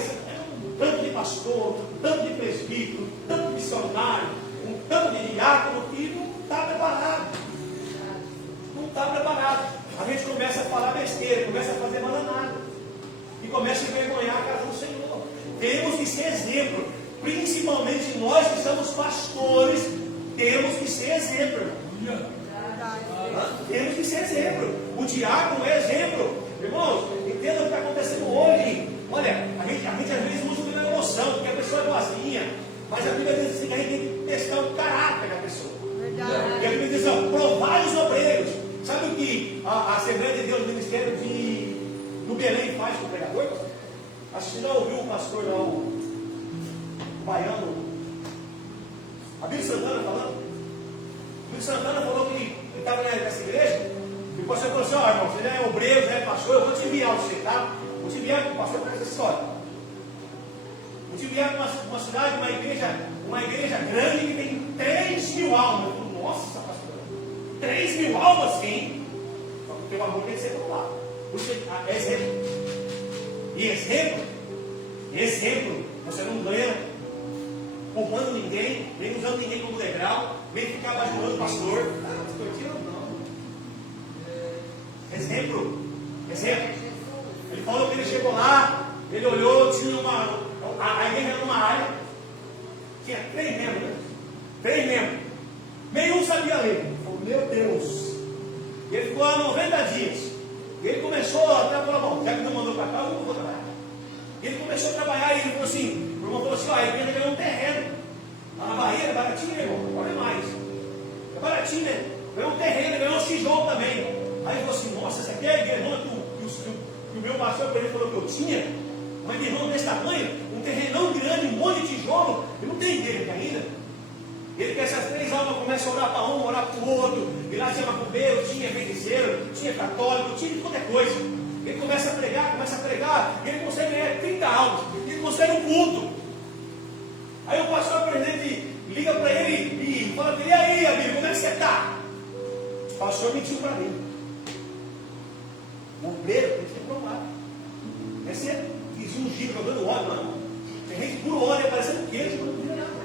um tanto de pastor, um tanto de presbítero, um tanto de missionário, um tanto de diácono que não está preparado. Não está preparado. A gente começa a falar besteira, começa a fazer bananada. E começa a envergonhar a casa do Senhor. Temos que ser exemplo. Principalmente nós que somos pastores, temos que ser exemplo. Temos que ser exemplo. O diácono é exemplo. Irmãos, entenda o que está acontecendo hoje. Olha, a gente às vezes usa uma emoção, porque a pessoa é boazinha. Mas a Bíblia diz assim que a gente tem que testar o caráter da pessoa. E a Bíblia diz assim: provai os obreiros. Sabe o que a Assembleia de Deus, o Ministério do Belém faz com o pregador? Acho que você já ouviu o pastor lá, o baiano, Abílio Santana falando. Abílio Santana falou que ele estava nessa igreja. E o pastor falou assim: ó, irmão, você já é obreiro, já é pastor, eu vou te enviar você, tá? Vou te enviar para o pastor para essa história. Vou te enviar para uma cidade, uma igreja grande que tem 3.000 almas. Eu falei: nossa, pastor, 3.000 almas, sim. O teu amor tem que ser por lá. É exemplo. E exemplo, você não ganha roubando ninguém, nem usando ninguém como degrau, nem ficar bajulando o pastor. Não. Exemplo. Ele falou que ele chegou lá, ele olhou, tinha a igreja era uma área, tinha 3 membros, né? 3 membros. Nenhum sabia ler. Ele falou, meu Deus. E ele ficou lá 90 dias. E ele começou até falar, bom, já que não mandou para cá, eu vou trabalhar. E ele começou a trabalhar e ele falou assim, o irmão falou assim, ó, a igreja ganhou um terreno. Lá na Bahia é baratinho, né, irmão? Agora é mais. É baratinho, né? Ganhou um terreno, ganhou um tijolo também. Aí ele falou assim, nossa, essa aqui é a igreja que o meu pastor para ele falou que eu tinha. Mas de irmão desse tamanho, um terrenão grande, um monte de tijolo, eu não tenho igreja ainda. Ele que essas 3 almas começam a orar para um, orar para o outro. E lá tinha macumbeiro, tinha feiticeiro, tinha católico, tinha de qualquer coisa. Ele começa a pregar, e ele consegue ganhar 30 almas. E ele consegue um culto. Aí o pastor presidente liga para ele e fala para ele, e aí, amigo, como é que você está? O pastor mentiu para mim. O obreiro tem que ser provado. É ser ungido, jogando óleo, não. Tem gente puro óleo, parecendo queijo, mas não vira nada.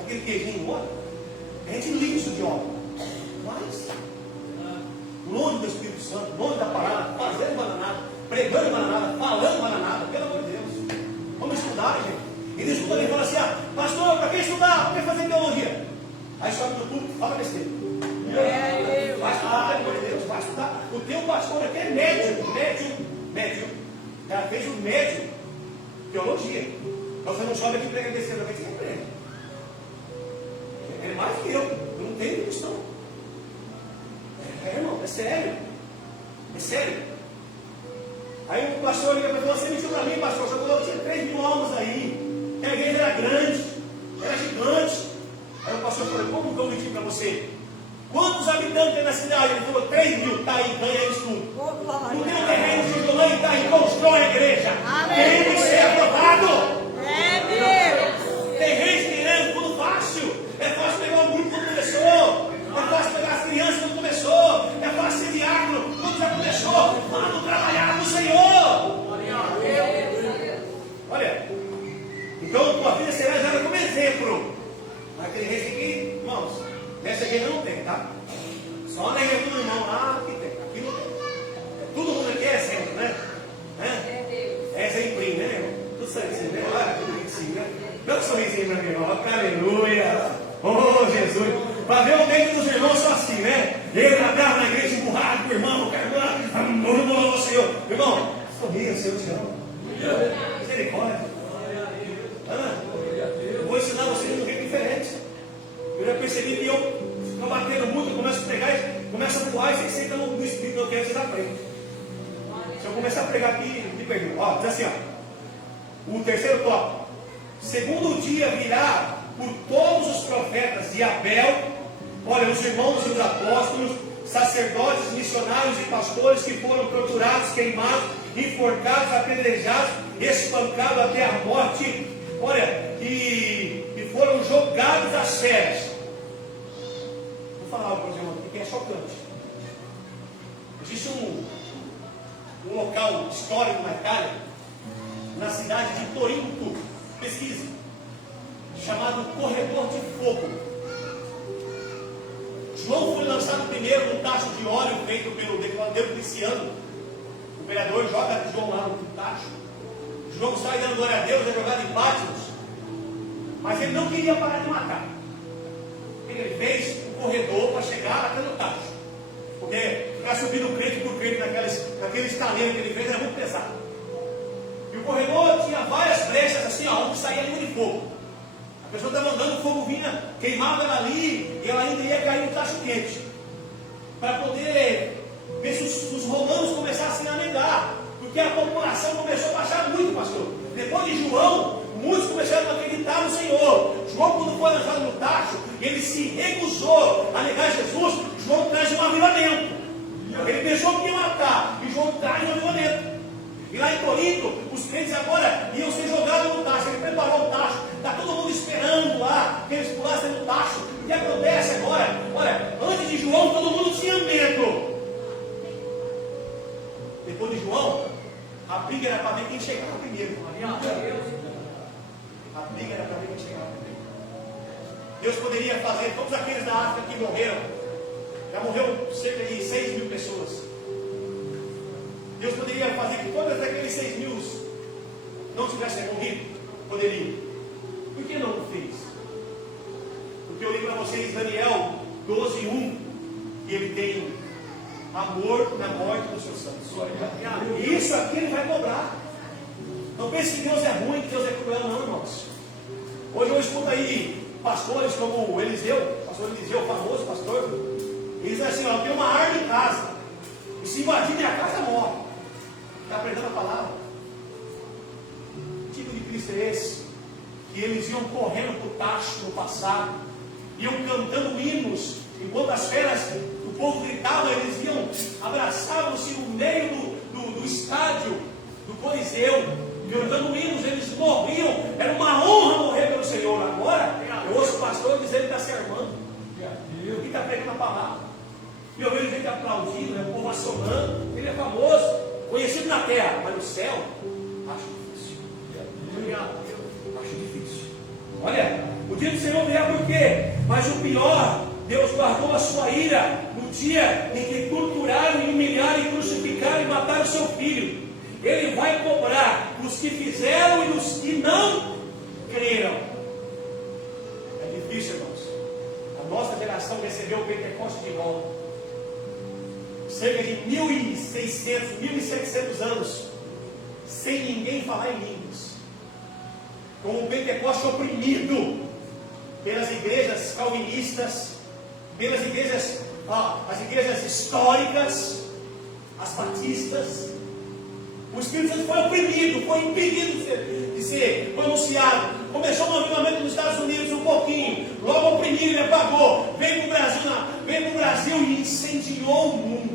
Aquele queijinho óleo. É gente lixo de óleo. Mas, longe do Espírito Santo, longe da palavra, fazendo bananada, pregando bananada, falando bananada, pelo amor de Deus. Vamos estudar, gente. Ele escuta e fala assim, pastor, para que estudar? Para que fazer teologia? Aí sobe no público e fala besteira. Vai estudar, pelo amor de Deus, vai estudar. O teu pastor aqui é médium. O cara fez um médium, teologia. Você não sobe aqui e prega besteira, mas quem prega? Ele é mais que eu não tenho questão. Irmão, é sério. É sério. Aí o pastor liga para ele, você mentiu para mim, pastor, você falou que tinha 3 mil almas aí, que a igreja era grande, era gigante. Aí o pastor falou, como que eu menti para você? Quantos habitantes tem na cidade? Ele falou, 3 mil, tá aí, ganha isso tudo. Não tem um terreno de Jolã e tá aí, constrói a igreja. Tem que ser aprovado. Tem gente querendo tudo fácil. É fácil pegar um grupo quando começou. É fácil pegar as crianças quando começou. É fácil ser diácono quando já começou. Vamos trabalhar com o Senhor. Olha, então tua vida será usada como exemplo. Aquele reis aqui, irmãos, nessa igreja não tem, tá? Só na igreja do irmão lá que tem. Aqui não tem. Todo mundo aqui é exemplo, né? É exemplinho, né, irmão? Tudo sorrisinho, né? Olha, tudo bonitinho, né? Dá um sorrisinho para mim, irmão. Aleluia. Oh, Jesus. Para ver o dentro dos irmãos só assim, né? Ele trabalhava na igreja empurrado com o irmão, o Senhor. Irmão, sorria, o Senhor te ama. Misericórdia. Eu vou ensinar vocês de um jeito diferente. Eu já percebi que eu estou batendo muito, eu começo a pregar, começo a voar e você senta no Espírito, eu quero que vocês aprendam. Se eu começar a pregar aqui, me perdoa. Ó, diz assim, ó. O terceiro tópico. Segundo dia virá por todos os profetas de Abel, olha, os irmãos e os apóstolos, sacerdotes, missionários e pastores que foram torturados, queimados, enforcados, apedrejados, espancados até a morte, olha, e foram jogados às feras. Vou falar algo para os irmãos, que é chocante. Existe um local histórico na Itália, na cidade de Torinto, pesquisa, chamado Corredor de Fogo. João foi lançado primeiro num tacho de óleo feito pelo Diocleciano. O imperador joga João lá no tacho. João sai dando glória a Deus, é jogado em Patmos. Mas ele não queria parar de matar. Ele fez um corredor para chegar até no tacho. Porque ficar subindo crente por crente naquele estaleiro que ele fez era muito pesado. E o corredor tinha várias brechas assim, ó, onde saía língua de fogo. A pessoa estava andando, o fogo vinha, queimava ela ali, e ela ainda ia cair no tacho quente. Para poder ver se os romanos começassem a negar. Porque a população começou a baixar muito, pastor. Depois de João, muitos começaram a acreditar no Senhor. João, quando foi lançado no tacho, ele se recusou a negar Jesus. João traz um avivamento. Ele pensou que ia matar, e João traz um avivamento. E lá em Corinto, os crentes agora iam ser jogados no tacho. Ele preparou o tacho. Está todo mundo esperando lá que eles pulassem no tacho. O que acontece agora? Olha, antes de João, todo mundo tinha medo. Depois de João, a briga era para ver quem chegava primeiro. A briga era para ver quem chegava primeiro. Deus poderia fazer todos aqueles da África que morreram. Já morreu cerca de 6 mil pessoas. Deus fazer que todos aqueles 6 mil não tivessem morrido? Poderiam. Por que não fez? Porque eu li para vocês Daniel 12:1, que ele tem amor na morte dos seus santos. E isso aqui ele vai cobrar. Não pense que Deus é ruim, que Deus é cruel, não, irmãos. Hoje eu escuto aí pastores como o Eliseu, pastor Eliseu, famoso pastor. Ele diz assim: ó, eu tenho uma arma em casa, e se invadir minha casa, morre. Está aprendendo a palavra? Que tipo de Cristo é esse? Que eles iam correndo para o tacho no passado, iam cantando hinos, enquanto as feras do povo gritavam, eles iam, abraçavam-se no meio do estádio, do Coliseu, cantando hinos, eles morriam, era uma honra morrer pelo Senhor. Agora, eu ouço o pastor dizer que está se armando, que está pregando a palavra, e eu vejo gente aplaudindo, o povo assomando, ele é famoso, conhecido na terra, mas no céu, acho difícil. Acho difícil. Olha, o dia do Senhor virá por quê? Mas o pior, Deus guardou a sua ira no dia em que torturaram, humilharam e crucificaram e mataram o seu filho. Ele vai cobrar os que fizeram e os que não creram. É difícil, irmãos. A nossa geração recebeu o Pentecoste de volta. Cerca de 1.600, 1.700 anos, sem ninguém falar em línguas. Com o Pentecoste oprimido pelas igrejas calvinistas, pelas igrejas, as igrejas históricas, as batistas. O Espírito Santo foi oprimido, foi impedido de ser pronunciado. Começou um avivamento nos Estados Unidos um pouquinho, logo oprimido, ele apagou. Veio para o Brasil e incendiou o mundo.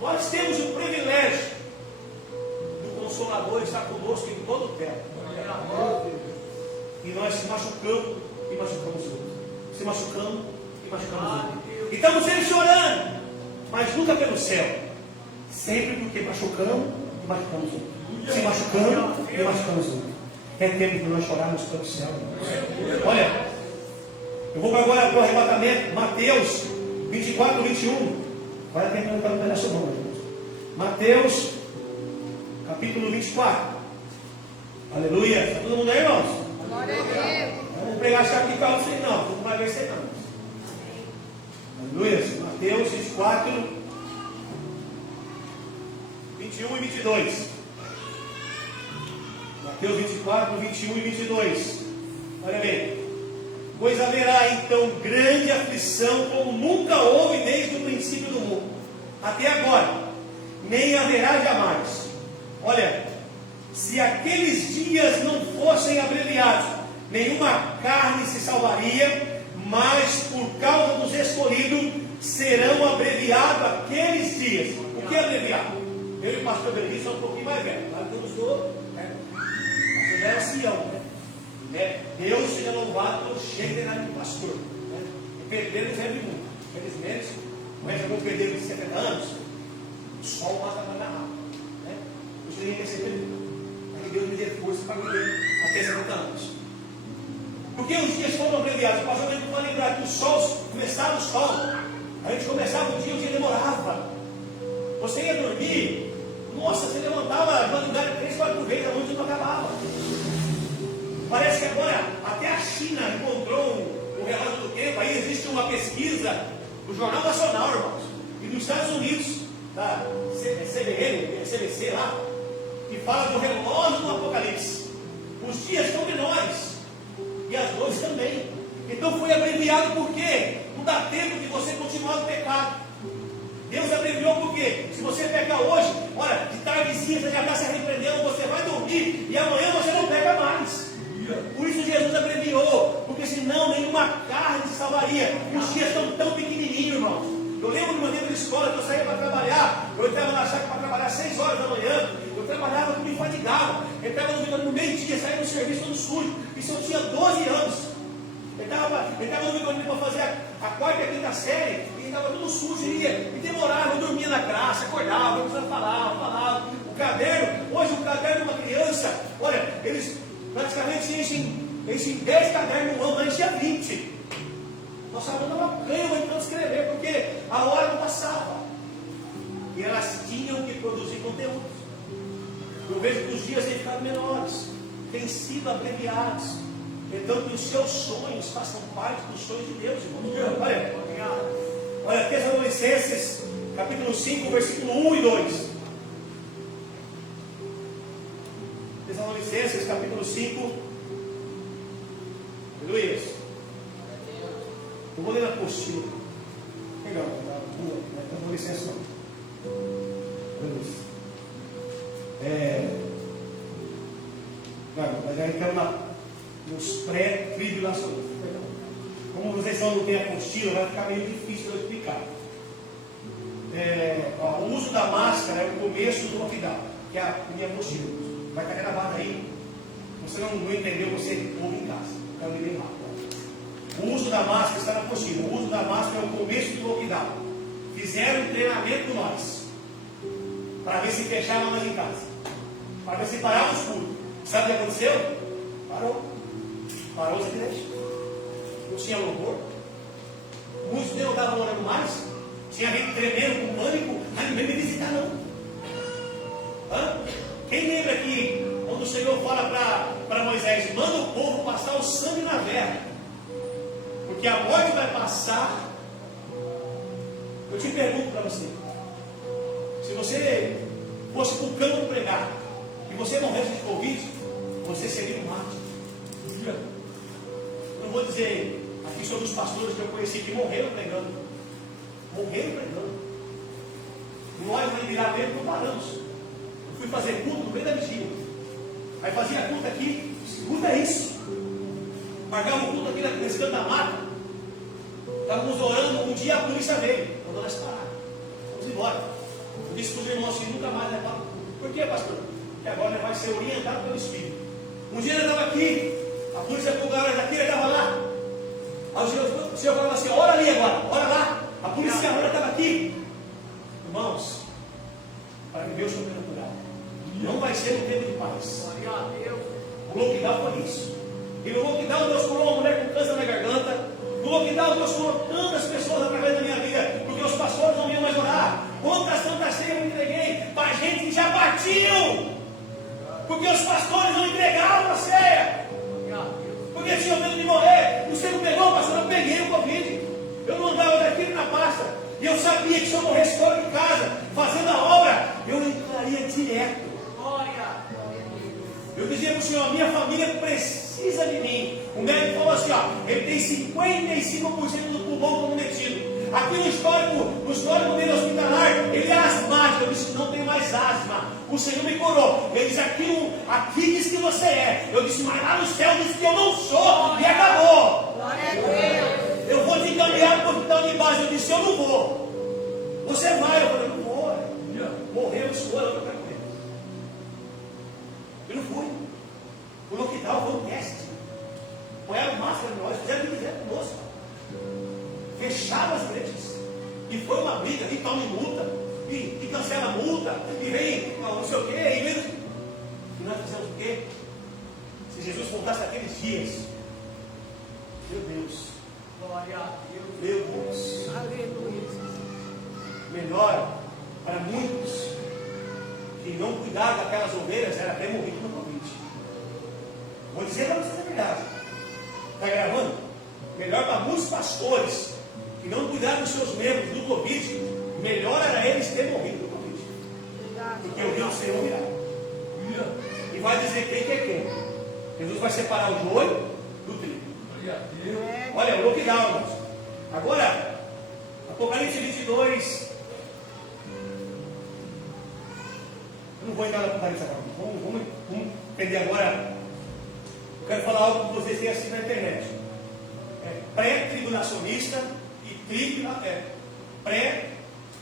Nós temos o privilégio do Consolador estar conosco em todo o tempo. E nós se machucamos e machucamos o outro. Se machucamos e machucamos o outro. E estamos sempre chorando, mas nunca pelo céu. Sempre porque machucamos e machucamos o outro. Se machucamos e machucamos o outro. É tempo de nós chorarmos pelo céu. Olha, eu vou agora para o arrebatamento. Mateus 24, 21. Vai terminando para não pegar sua mão. Mateus capítulo 24. Aleluia. Está todo mundo aí, irmãos? Glória a Deus. Vamos pregar a chave de carro sem não. Não vai ver sem não. Aleluia. Mateus 24, 21 e 22. Mateus 24, 21 e 22. Olha bem. Pois haverá então grande aflição, como nunca houve desde o princípio do mundo, até agora, nem haverá jamais. Olha, se aqueles dias não fossem abreviados, nenhuma carne se salvaria, mas por causa dos escolhidos, serão abreviados aqueles dias. O que é abreviado? Eu e o pastor Benedito somos um pouquinho mais velhos, lá temos o pastor já é ancião, Deus seja louvado pelo general do pastor. E perdemos é muito. Infelizmente, mas eu vou perder de 70 anos, o sol passa mais rápido. Eu gostaria de receber para que Deus me dê força para viver até 70 anos. Porque os dias foram abreviados. O pastor não pode lembrar que o sol, começava o sol, a gente começava o dia demorava. Você ia dormir, nossa, você levantava de madrugada 3, 4 vezes, a noite não acabava. Parece que agora até a China encontrou o relógio do tempo. Aí existe uma pesquisa do Jornal Nacional, irmãos, e dos Estados Unidos, da CBN, CBC lá, que fala do relógio do Apocalipse. Os dias são menores e as noites também. Então foi abreviado por quê? Não dá tempo de você continuar no pecado. Deus abreviou por quê? Se você pecar hoje, olha, de tardezinha você já está se arrependendo, você vai dormir e amanhã você não peca mais. Por isso Jesus abreviou, porque senão nenhuma carne se salvaria. Os dias estão tão pequenininhos, irmãos. Eu lembro de uma vez na escola que eu saía para trabalhar, eu entrava na chácara para trabalhar às 6 horas da manhã, eu trabalhava como me fadigava, entrava no meio-dia, saía no serviço todo sujo, isso eu tinha 12 anos. Entrava no microfone para fazer a quarta e a quinta série, e estava tudo sujo, e demorava, eu dormia na graça, acordava, eu precisava falava. O caderno, hoje o caderno de uma criança, olha, eles praticamente enchem 10 cadernos no ano, antes tinha 20. Nossa aluna estava ganha entrando escrever, porque a hora não passava. E elas tinham menores, têm sido abreviados. Então, que os seus sonhos façam parte dos sonhos de Deus, irmãos. Olha, Tessalonicenses, capítulo 5, versículo 1 e 2. Tessalonicenses, capítulo 5. Aleluia. Eu vou ler na apostila. Legal, não vou licença não. Mas já estamos nos pré-tribulacionistas. Como vocês não têm apostila, vai ficar meio difícil de eu explicar. O uso da máscara é o começo do lockdown, que é a minha apostila. Vai estar gravado aí. Você não entendeu, você ouve em casa. Eu quero ler rápido. O uso da máscara está na apostila. O uso da máscara é o começo do lockdown. Fizeram um treinamento nós, para ver se fechavam nós em casa, para ver se parava os cultos. Sabe o que aconteceu? Parou as igrejas. Não tinha louvor. Muitos não estavam orando mais. Tinha gente tremendo com pânico. Mas não veio me visitar não. Quem lembra aqui quando o Senhor fala para Moisés: manda o povo passar o sangue na terra, porque a morte vai passar. Eu te pergunto para você: se você fosse para o campo pregar e você morresse de Covid, você seria um mártir. Não vou dizer aqui sobre os pastores que eu conheci que morreram pregando. Nós vamos virar dentro, não paramos. Eu fui fazer culto no meio da vigília. Aí fazia culto aqui, escuta isso. Marcava o culto aqui nesse canto da mata. Estávamos orando, um dia a polícia veio. Mandou nós parar. Vamos embora. Eu disse para os irmãos assim: nunca mais levar. Por quê, pastor? Porque agora vai ser orientado pelo Espírito. Um dia ele estava aqui, a polícia pegou nós daqui, ele estava lá. Aí o Senhor falava assim: ora ali agora, ora lá. A polícia agora estava aqui. Irmãos, para viver o sobrenatural, não vai ser um tempo de paz. O lockdown foi isso. E no lockdown Deus curou uma mulher com câncer na garganta. No lockdown Deus curou tantas pessoas através da minha vida, porque os pastores não iam mais orar. Quantas santas ceias eu entreguei para gente que já partiu, porque os pastores não entregavam a ceia, porque tinham medo de morrer. Você não pegou, pastor? Eu peguei o Covid. Eu não andava daquilo na pasta. E eu sabia que se eu morresse fora de casa, fazendo a obra, eu entraria direto. Eu dizia para o Senhor: a minha família precisa de mim. O médico falou assim: ele tem 55% do pulmão comprometido. Aqui no histórico dele hospitalar, ele é asmático. Eu disse: não tem mais asma. O Senhor me curou. Ele disse: aqui diz que você é. Eu disse: mas lá no céu diz que eu não sou. E acabou. Eu vou te encaminhar para o hospital de base. Eu disse: eu não vou. Você vai. Eu falei: não vou. Morreu, escolha, eu quero morrer. Eu não fui. O lockdown foi um teste. Põeram máscara em nós, fizeram o que fizeram conosco. Fecharam as igrejas. E foi uma briga, e tome multa, e cancela a multa, e vem não sei o quê, e nós fizemos o quê? Se Jesus voltasse aqueles dias, meu Deus, meu Deus, melhor para muitos que não cuidaram daquelas ovelhas era ter morrido no Covid. Vou dizer para vocês a verdade. Está gravando? Melhor para muitos pastores que não cuidaram dos seus membros do Covid, melhor era eles terem morrido do Covid. Porque o rio do Senhor virá. E vai dizer quem que é quem. Jesus vai separar o joio do trigo. Olha, o lockdown, irmãos. Agora, Apocalipse 22. Eu não vou entrar na Apocalipse agora. Vamos entender agora. Eu quero falar algo que vocês têm assim na internet. Pré-tribulacionista e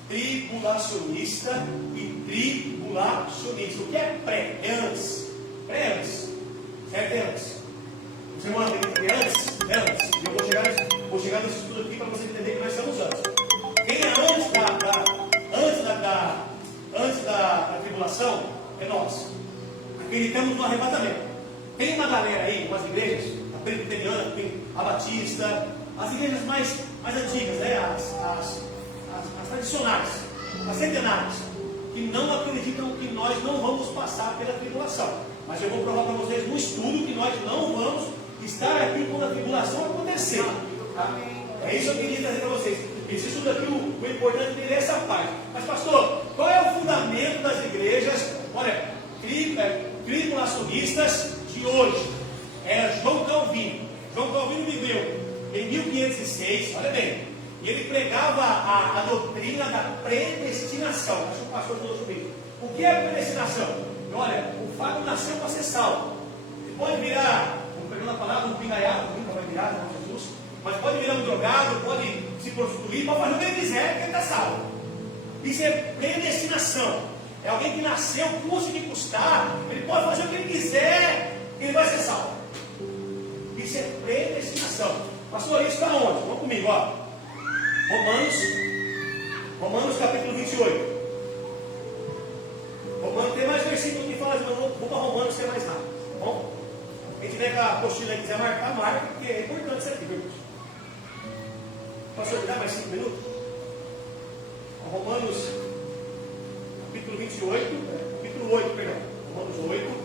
pré-tribulacionista e tribulacionista. O que é pré? É antes. Pré é antes. Certo? É antes. Você não entende antes? É antes. E eu vou chegar nesse estudo aqui para você entender que nós estamos antes. Quem é antes da tribulação é nós. Acreditamos no arrebatamento. Tem uma galera aí, umas igrejas, a presbiteriana, a batista, as igrejas mais antigas, né? as tradicionais, as centenárias, que não acreditam que nós não vamos passar pela tribulação. Mas eu vou provar para vocês no estudo que nós não vamos estar aqui quando a tribulação acontecer. Tá? É isso que eu queria trazer para vocês. Esse estudo aqui, o importante dele é essa parte. Mas, pastor, qual é o fundamento das igrejas? Olha, tribulacionistas de hoje. Era João Calvino. João Calvino viveu em 1506, olha bem, e ele pregava a doutrina da predestinação. Acho que o pastor falou sobre isso. O que é predestinação? Olha, o Fábio nasceu para ser salvo. Ele pode virar, pegando a palavra, um pingaiado, nunca vai virar, não, Jesus, mas pode virar um drogado, pode se prostituir, pode fazer o que ele quiser, porque ele está salvo. Isso é predestinação. É alguém que nasceu, custe que custar, ele pode fazer o que ele quiser, ele vai ser salvo. Isso é predestinação. Pastor, isso está onde? Vamos comigo, ó. Romanos capítulo 28. Romanos, tem mais versículo que fala, mas vamos para Romanos que é mais rápido. Tá bom? Quem tiver com a apostila e quiser marcar, marca, porque é importante isso aqui, viu? Pastor, me dá mais 5 minutos? Romanos capítulo 28, capítulo 8, perdão. Romanos 8.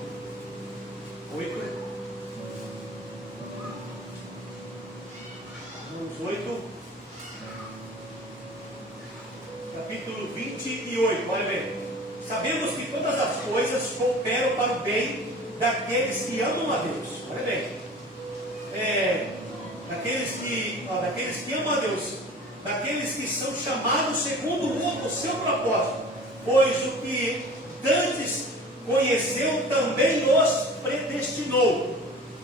Romanos 8, capítulo 28, olha bem. Sabemos que todas as coisas cooperam para o bem daqueles que amam a Deus. Olha bem. Daqueles que amam a Deus, daqueles que são chamados segundo o seu propósito, pois o que dantes conheceu também os predestinou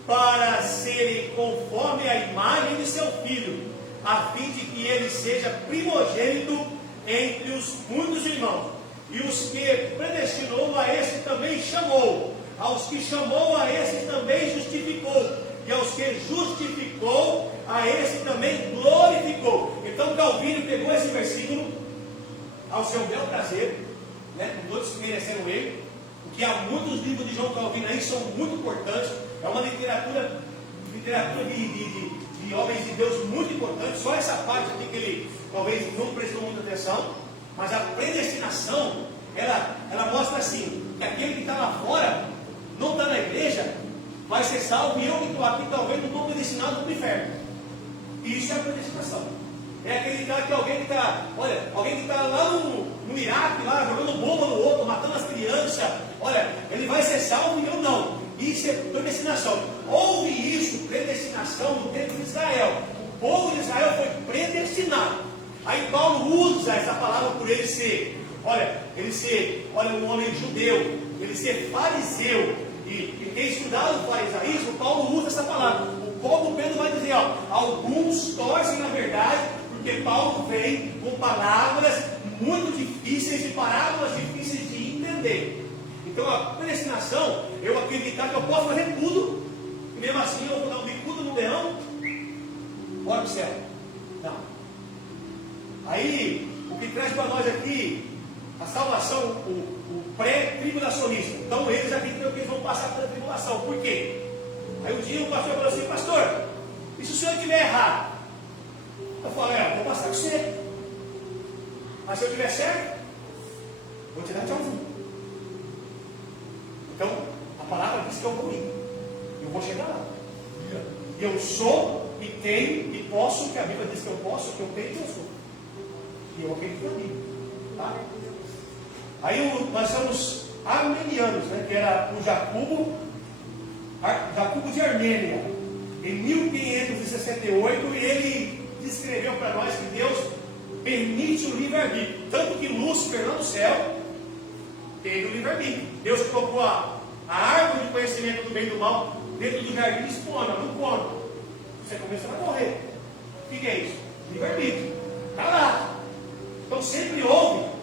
para serem conforme a imagem de seu Filho, a fim de que ele seja primogênito entre os muitos irmãos. E os que predestinou, a esse também chamou. Aos que chamou, a esse também justificou. E aos que justificou, a esse também glorificou. Então Calvino pegou esse versículo ao seu bel prazer, né, com todos que mereceram ele, porque há muitos livros de João Calvino aí que são muito importantes. É uma literatura de homens de Deus muito importante. Só essa parte aqui que ele talvez não prestou muita atenção. Mas a predestinação, ela mostra assim, que aquele que está lá fora, não está na igreja, vai ser salvo, e eu que estou aqui talvez não estou predestinado para o inferno. E isso é a predestinação. É aquele cara que alguém que está lá no Iraque, lá jogando bomba no outro, matando as crianças, olha, ele vai ser salvo e eu não. Isso é predestinação. Houve isso, predestinação, no tempo de Israel. O povo de Israel foi predestinado. Aí Paulo usa essa palavra por ele ser um homem judeu, ele ser fariseu. E quem estudar o farisaísmo, Paulo usa essa palavra. O povo Pedro vai dizer, alguns torcem na verdade, porque Paulo vem com palavras muito difíceis e parábolas difíceis de entender. Então a predestinação, eu acreditar que eu posso fazer tudo, e mesmo assim eu vou dar um bicudo no leão, bora para o céu. Não. Aí, o que traz para nós aqui, a salvação, o pré-tribulacionista. Então eles acreditam que eles vão passar pela tribulação. Por quê? Aí um dia o pastor falou assim, pastor, e se o senhor estiver errado? Eu falo, eu vou passar com você. Mas se eu estiver certo, vou te dar tchauzinho. Então, a palavra diz que eu vou ir. Eu vou chegar lá. Eu sou e tenho e posso, que a Bíblia diz que eu posso, que eu tenho e que eu sou. E eu acredito na Bíblia. Tá? Aí nós somos armenianos, né, que era o Jacobo de Armênia. Em 1568, ele descreveu para nós que Deus permite o livre-arbítrio. Tanto que Lúcifer lá no céu teve o livre-arbítrio. Deus colocou a árvore de conhecimento do bem e do mal dentro do jardim e expôs, não come. Você começa a morrer. O que é isso? Livre-arbítrio. Está lá. Então sempre houve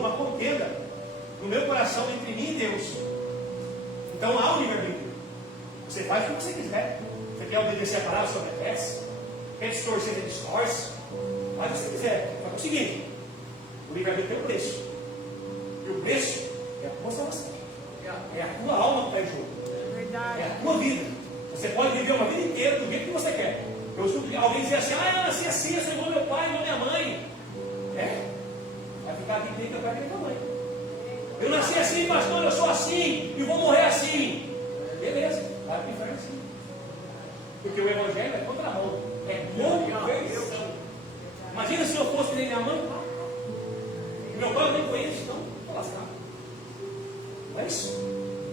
uma contenda no meu coração entre mim e Deus. Então há um livre-arbítrio. Você faz o que você quiser. Você quer obedecer a palavra, você obedece. Quer distorcer, você distorce. Faz o que você quiser. Mas é o seguinte, o livre-arbítrio tem um preço. E o preço é a tua salvação. É a tua alma que está em jogo. Verdade. É a tua vida. Você pode viver uma vida inteira do jeito que você quer. Eu escuto alguém dizer assim, eu nasci assim, eu sou igual meu pai, igual minha mãe. Vai ficar aqui dentro da minha mãe. Eu nasci nasci assim, pastor, eu sou assim, e vou morrer assim. Beleza, vai para o inferno sim. Porque o evangelho é contramão, é conversão. Imagina se eu fosse nem minha mãe. Meu pai eu nem conheço, então estou lascado. Não é isso?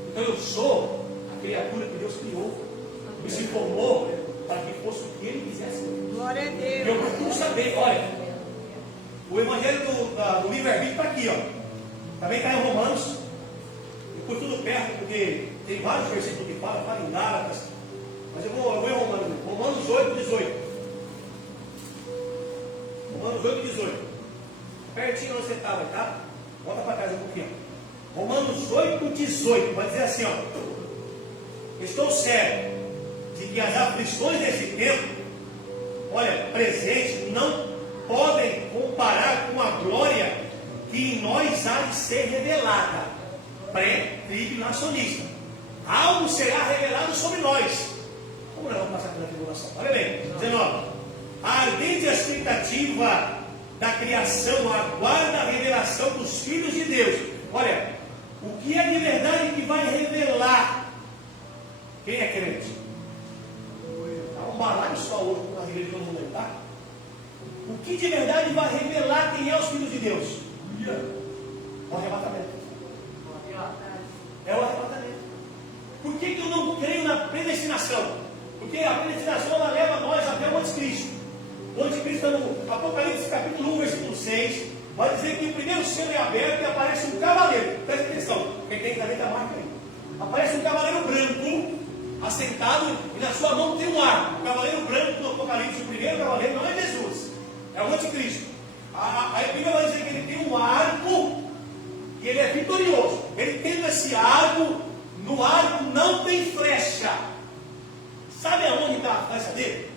Então eu sou a criatura que Deus criou, e se formou para que fosse o que Ele quisesse. Glória a E Deus. eu procuro saber, olha, o evangelho do livre-arbítrio está aqui, ó. Também está em Romanos. Eu pus tudo perto, porque tem vários versículos que fala em Gálatas. Mas eu vou em Romanos. Romanos 8, 18. Romanos 8, 18. Pertinho onde você estava, tá? Volta para casa um pouquinho. Romanos 8, 18. Vai dizer assim, ó. Estou certo de que as aflições desse tempo, olha, presente, não podem comparar com a glória que em nós há de ser revelada. Pré-tribulacionista. Algo será revelado sobre nós. Como nós vamos passar pela tribulação? Olha bem, 19. A ardente expectativa da criação aguarda a revelação dos filhos de Deus. Olha, o que é de verdade que vai revelar quem é crente? Há um balaio só hoje com a igreja do mundo, tá? O que de verdade vai revelar quem é os filhos de Deus? O arrebatamento. É o arrebatamento. Por que eu não creio na predestinação? Porque a predestinação ela leva nós até o anticristo. O anticristo, no Apocalipse capítulo 1, versículo 6, vai dizer que o primeiro selo é aberto e aparece um cavaleiro. Presta atenção, quem tem caneta marca aí. Aparece um cavaleiro branco, assentado, e na sua mão tem um arco. O cavaleiro branco do Apocalipse, o primeiro cavaleiro, não é Jesus, é o anticristo. A Bíblia vai dizer que ele tem um arco e ele é vitorioso. Ele tendo esse arco, no arco não tem flecha. Sabe aonde está a flecha dele?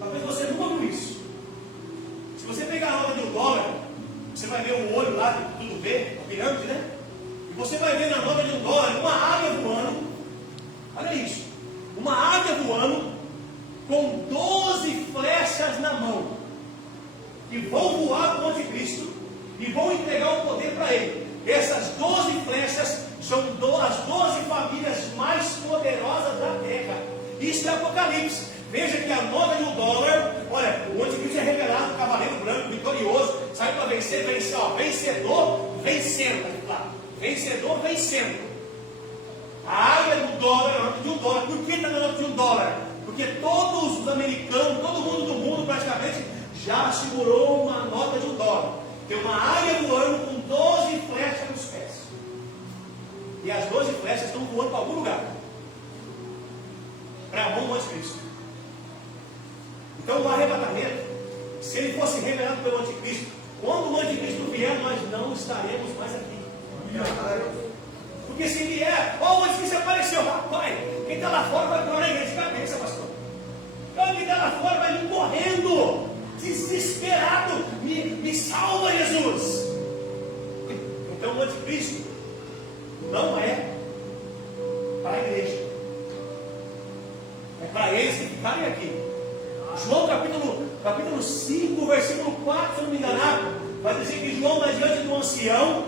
Talvez você nunca viu isso. Se você pegar a nota de $1, você vai ver o olho lá, de tudo vê, a pirâmide, né? E você vai ver na nota de $1 uma águia voando. Olha isso. Uma águia voando com 12 flechas na mão. Que vão voar com o anticristo e vão entregar o poder para ele. Essas 12 flechas são as 12 famílias mais poderosas da terra. Isso é Apocalipse. Veja que a nota de $1, olha, o anticristo é revelado, o cavaleiro branco, vitorioso, sai para vencer, vencer, ó, vencedor, vencendo, tá? Vencedor, vencendo. A águia do dólar é a nota de $1. Por que está na nota de $1? Porque todos os americanos, todo mundo do mundo praticamente já segurou uma nota de $1. Tem uma águia voando com 12 flechas nos pés. E as 12 flechas estão voando para algum lugar. Para a mão do anticristo. Então o arrebatamento, se ele fosse revelado pelo anticristo, quando o anticristo vier, nós não estaremos mais aqui. Porque se vier, ó, o anticristo apareceu, rapaz, quem está lá fora vai pular na igreja de cabeça, pastor. Então quem está lá fora vai vir correndo, desesperado, me salva, Jesus. Então o anticristo não é para a igreja, é para eles que ficarem aqui. João capítulo 5, versículo 4, se eu não me enganar, vai dizer que João vai diante do ancião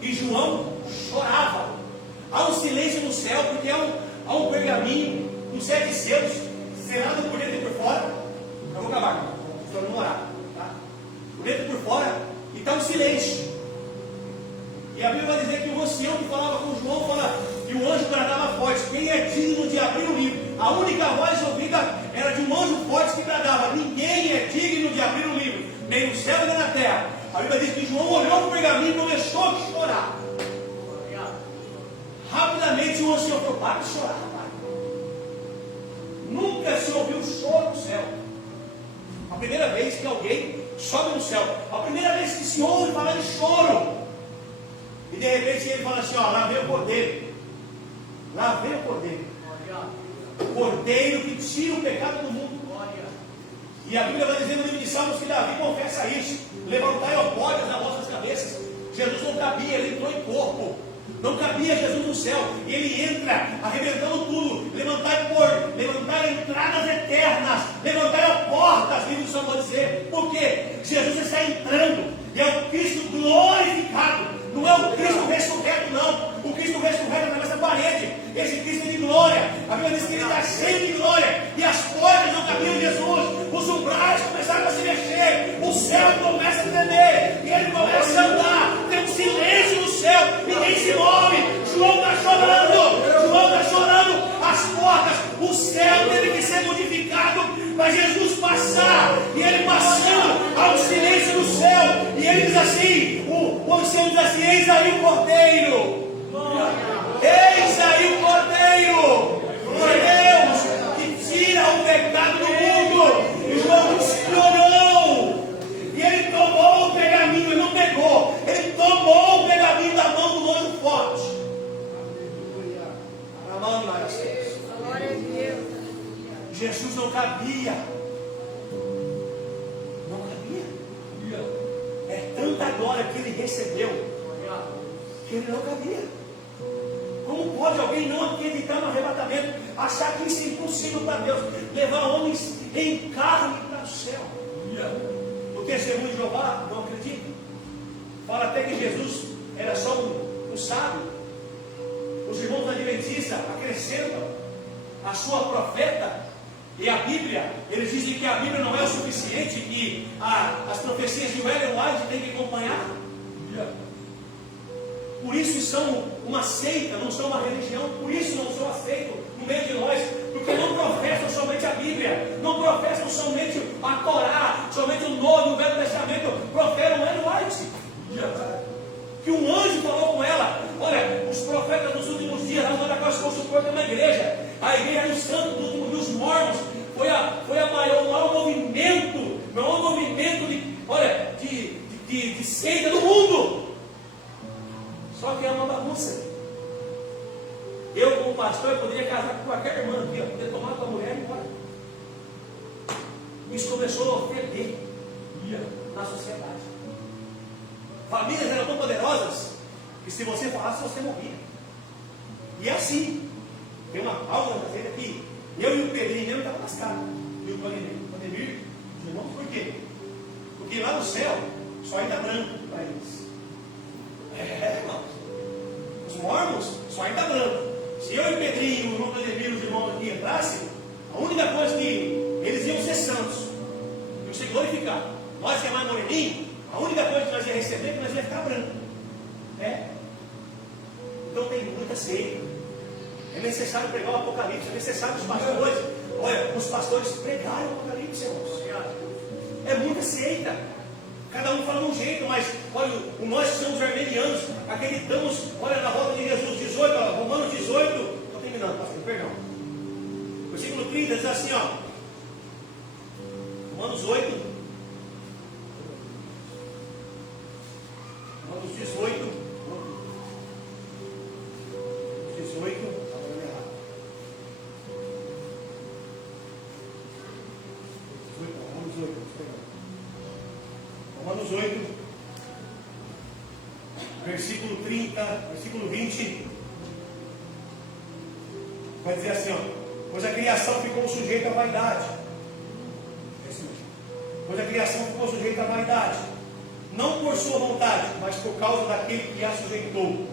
e João chorava. Há um silêncio no céu, porque há um pergaminho com 7 selos, selado por dentro e por fora. Eu vou acabar, estou no orar, tá? Por dentro e por fora, e está um silêncio. E a Bíblia vai dizer que o ancião que falava com João fala que o anjo bradava forte: quem é digno de abrir o livro? A única voz ouvida era de um anjo forte que bradava: ninguém é digno de abrir o livro, nem no céu nem na terra. A Bíblia diz que João olhou para o pergaminho e começou a chorar. Rapidamente o ancião falou: para de chorar, rapaz. Nunca se ouviu choro no céu. A primeira vez que alguém sobe no céu, a primeira vez que se ouve falar de choro. E de repente ele fala assim: ó, lá vem o cordeiro. Lá vem o cordeiro. O cordeiro que tira o pecado do mundo. E a Bíblia vai dizer no livro de Salmos que Davi confessa isso: levantai, ó pódios nas vossas cabeças. Jesus não cabia, ele entrou em corpo. Não cabia Jesus no céu. E ele entra arrebentando tudo. Levantai entradas eternas. Levantai portas, o livro do Salmo vai dizer. Por quê? Jesus está entrando. E é o Cristo glorificado. Não é o Cristo ressuscitado. assim, o ancião diz assim: eis aí o cordeiro. Eis aí o cordeiro de Deus que tira o pecado do mundo. E João explorou. E ele tomou o pergaminho, ele não pegou, ele tomou o pergaminho da mão do loiro forte. A mão lá, Glória a Deus. Jesus não cabia. Não cabia. É tanta glória que ele recebeu que ele não cabia. Como pode alguém não acreditar no arrebatamento, achar que isso é impossível para Deus, levar homens em carne para o céu? O testemunho de Jeová não acredita. Fala até que Jesus era só um sábio. Os irmãos da Adventista acrescentam a sua profeta. E a Bíblia, eles dizem que a Bíblia não é o suficiente, que as profecias de Ellen White têm que acompanhar. Por isso são uma seita, não são uma religião. Por isso não são aceitos no meio de nós, porque não professam somente a Bíblia, não professam somente a Torá, somente o Novo e o Velho Testamento, proferam Ellen White. Que um anjo falou com ela: olha, os profetas dos últimos dias, nós vamos dar com as coisas suportam na igreja. A igreja dos santos, dos mormons, foi o maior movimento de seita do mundo. Só que é uma bagunça. Eu, como pastor, eu poderia casar com qualquer irmã aqui, poder tomar com a mulher e ir embora. Isso começou a feder na sociedade. Famílias eram tão poderosas que se você falasse, você morria. E é assim. Tem uma pausa na fazenda aqui. Eu e o Pedrinho mesmo estavam lascados. E o Pandemir, os irmãos, por quê? Porque lá no céu só ainda branco para eles. Irmãos. Os mormons só ainda branco. Se eu e o Pedrinho, o irmão Pandemir, os irmãos aqui entrassem, a única coisa que eles iam ser santos, iam ser glorificados. Nós que é mais moreninho, a única coisa que nós ia receber é que nós ia ficar branco. Então tem muita seita. É necessário pregar o Apocalipse, é necessário os pastores. Olha, os pastores pregarem o Apocalipse, irmãos. É muita seita. Cada um fala de um jeito, mas olha, nós que somos armenianos, acreditamos, olha, na volta de Jesus 18, ó, Romanos 18, estou terminando, pastor, perdão. Versículo 30 diz assim, ó. Romanos 8. Romanos 18. 18. Romanos 8, versículo 30, versículo 20, vai dizer assim, ó: pois a criação ficou sujeita à vaidade. Pois a criação ficou sujeita à vaidade, não por sua vontade, mas por causa daquele que a sujeitou.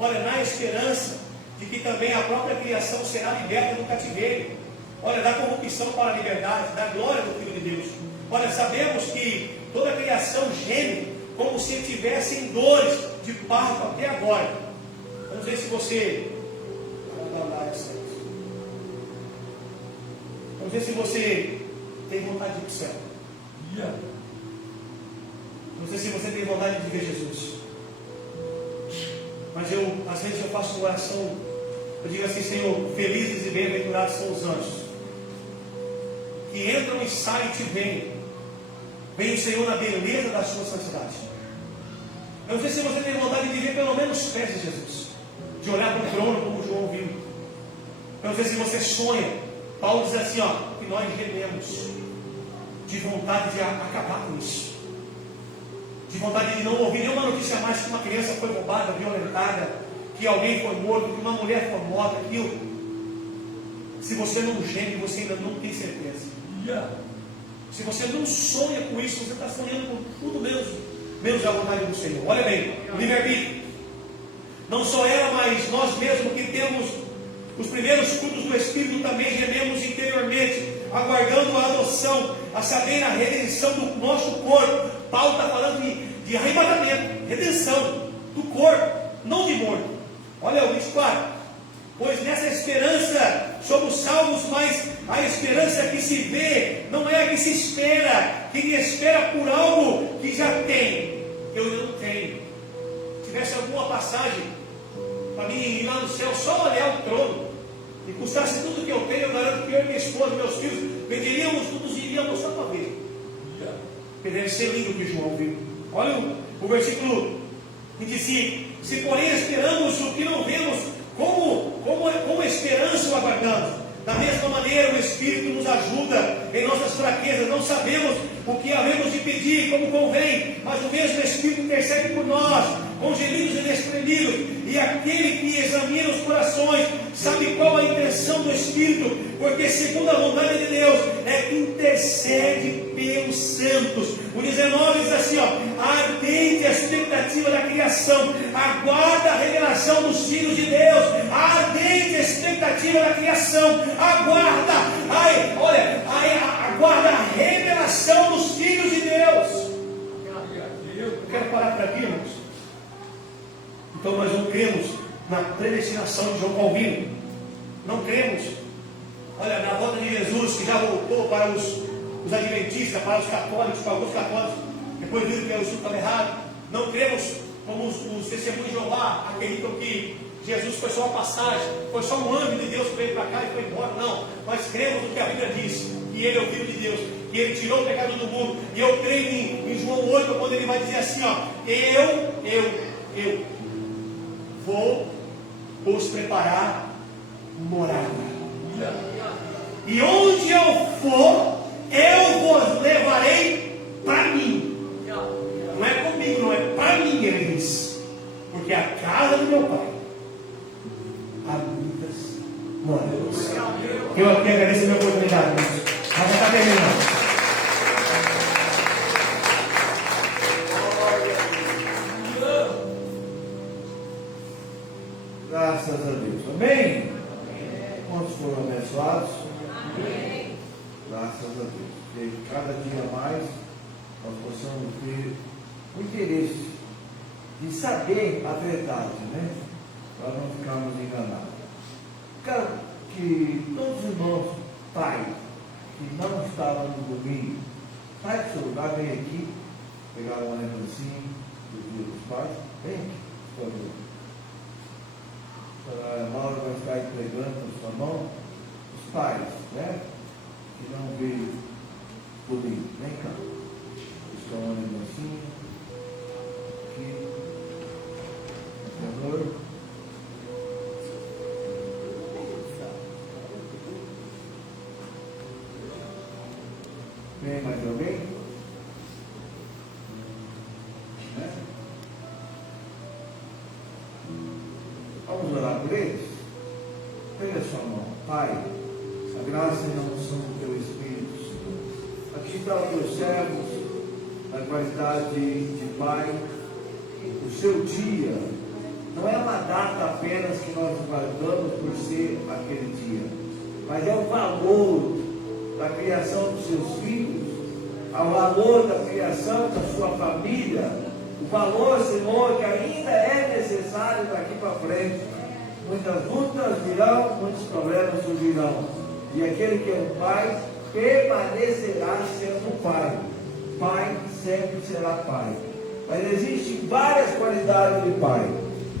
Olha, na esperança de que também a própria criação será liberta do cativeiro. Olha, da corrupção para a liberdade, da glória do Filho de Deus. Olha, sabemos que toda a criação geme como se estivesse em dores de parto até agora. Vamos ver se você... Vamos ver se você tem vontade de ir para o céu. Não sei se você tem vontade de ver Jesus. Mas às vezes eu faço uma oração, eu digo assim: Senhor, felizes e bem-aventurados são os anjos que entram e saem e te veem. Vem o Senhor na beleza da sua santidade. Eu não sei se você tem vontade de ver pelo menos os pés de Jesus, de olhar para o trono como João viu. Eu não sei se você sonha. Paulo diz assim, ó, que nós gememos de vontade de acabar com isso, de vontade de não ouvir nenhuma notícia mais que uma criança foi roubada, violentada, que alguém foi morto, que uma mulher foi morta, se você não geme, você ainda não tem certeza. Se você não sonha com isso, você está sonhando com tudo menos a vontade do Senhor. Olha bem, o livre-arbítrio. Não só ela, mas nós mesmos que temos os primeiros frutos do Espírito também gememos interiormente, aguardando a adoção, a saber, a redenção do nosso corpo. Paulo está falando de arrebatamento, redenção do corpo, não de morto. Olha o 24. Pois nessa esperança somos salvos, mas a esperança que se vê não é a que se espera. Quem espera por algo que já tem, eu ainda não tenho. Se tivesse alguma passagem para mim ir lá no céu, só olhar o trono, e custasse tudo que eu tenho, eu garanto que eu e minha esposa, meus filhos, venderíamos tudo e iríamos só para ver. Porque deve ser lindo o que João viu. Olha o versículo 25. Se porém esperamos o que não vemos, como esperança o aguardamos. Da mesma maneira, o Espírito nos ajuda em nossas fraquezas. Não sabemos o que havemos de pedir como convém, mas o mesmo Espírito intercede por nós, com gemidos inexprimíveis. E aquele que examina os corações sabe qual a intenção do Espírito, porque segundo a vontade de Deus é que intercede pelos santos. O 19 diz assim, a ardente expectativa da criação aguarda a revelação dos filhos de Deus. A ardente expectativa da criação aguarda a revelação dos filhos de Deus. Eu quero parar por aqui, irmãos. Então nós não cremos na predestinação de João Calvino. Não cremos. Olha, na volta de Jesus, que já voltou para os adventistas, para os católicos, para alguns católicos, depois viram que o estudo estava errado. Não cremos como os testemunhos de Jeová acreditam que Jesus foi só uma passagem, foi só um anjo de Deus que veio para cá e foi embora. Não, nós cremos no que a Bíblia diz, que Ele é o Filho de Deus, que Ele tirou o pecado do mundo. E eu creio em João 8, quando Ele vai dizer assim, eu vou vos preparar morada. E onde eu for, eu vos levarei para mim. Não é comigo, não é para mim, ele diz. Porque a casa do meu pai há muitas moradas. Eu aqui agradeço a minha oportunidade, mas já está terminando. Graças a Deus. Amém? Quantos foram abençoados? Amém. Graças a Deus. Que cada dia mais nós possamos ter o interesse de saber a verdade, né? Para não ficarmos enganados. Quero que todos os irmãos, pais, que não estavam no domingo, sai do seu lugar, vem aqui, pegar uma lembrancinha do Dia dos Pais, vem aqui, por favor. A Laura vai estar entregando na sua mão os pais, né? Que não veio domingo. Vem cá. Estou uma lembrancinha. Aqui. Por favor. Vem mais alguém? Né? Vamos orar por eles? Pega a sua mão. Pai, a graça e a unção do teu Espírito, Senhor. Aqui estão os teus servos, na qualidade de Pai. O seu dia não é uma data apenas que nós guardamos por ser aquele dia, mas é o valor da criação dos seus filhos, o valor da criação da sua família, o valor, Senhor, que ainda é necessário daqui para frente. Muitas lutas virão, muitos problemas surgirão. E aquele que é um pai permanecerá sendo pai. Pai sempre será pai. Mas existem várias qualidades de pai.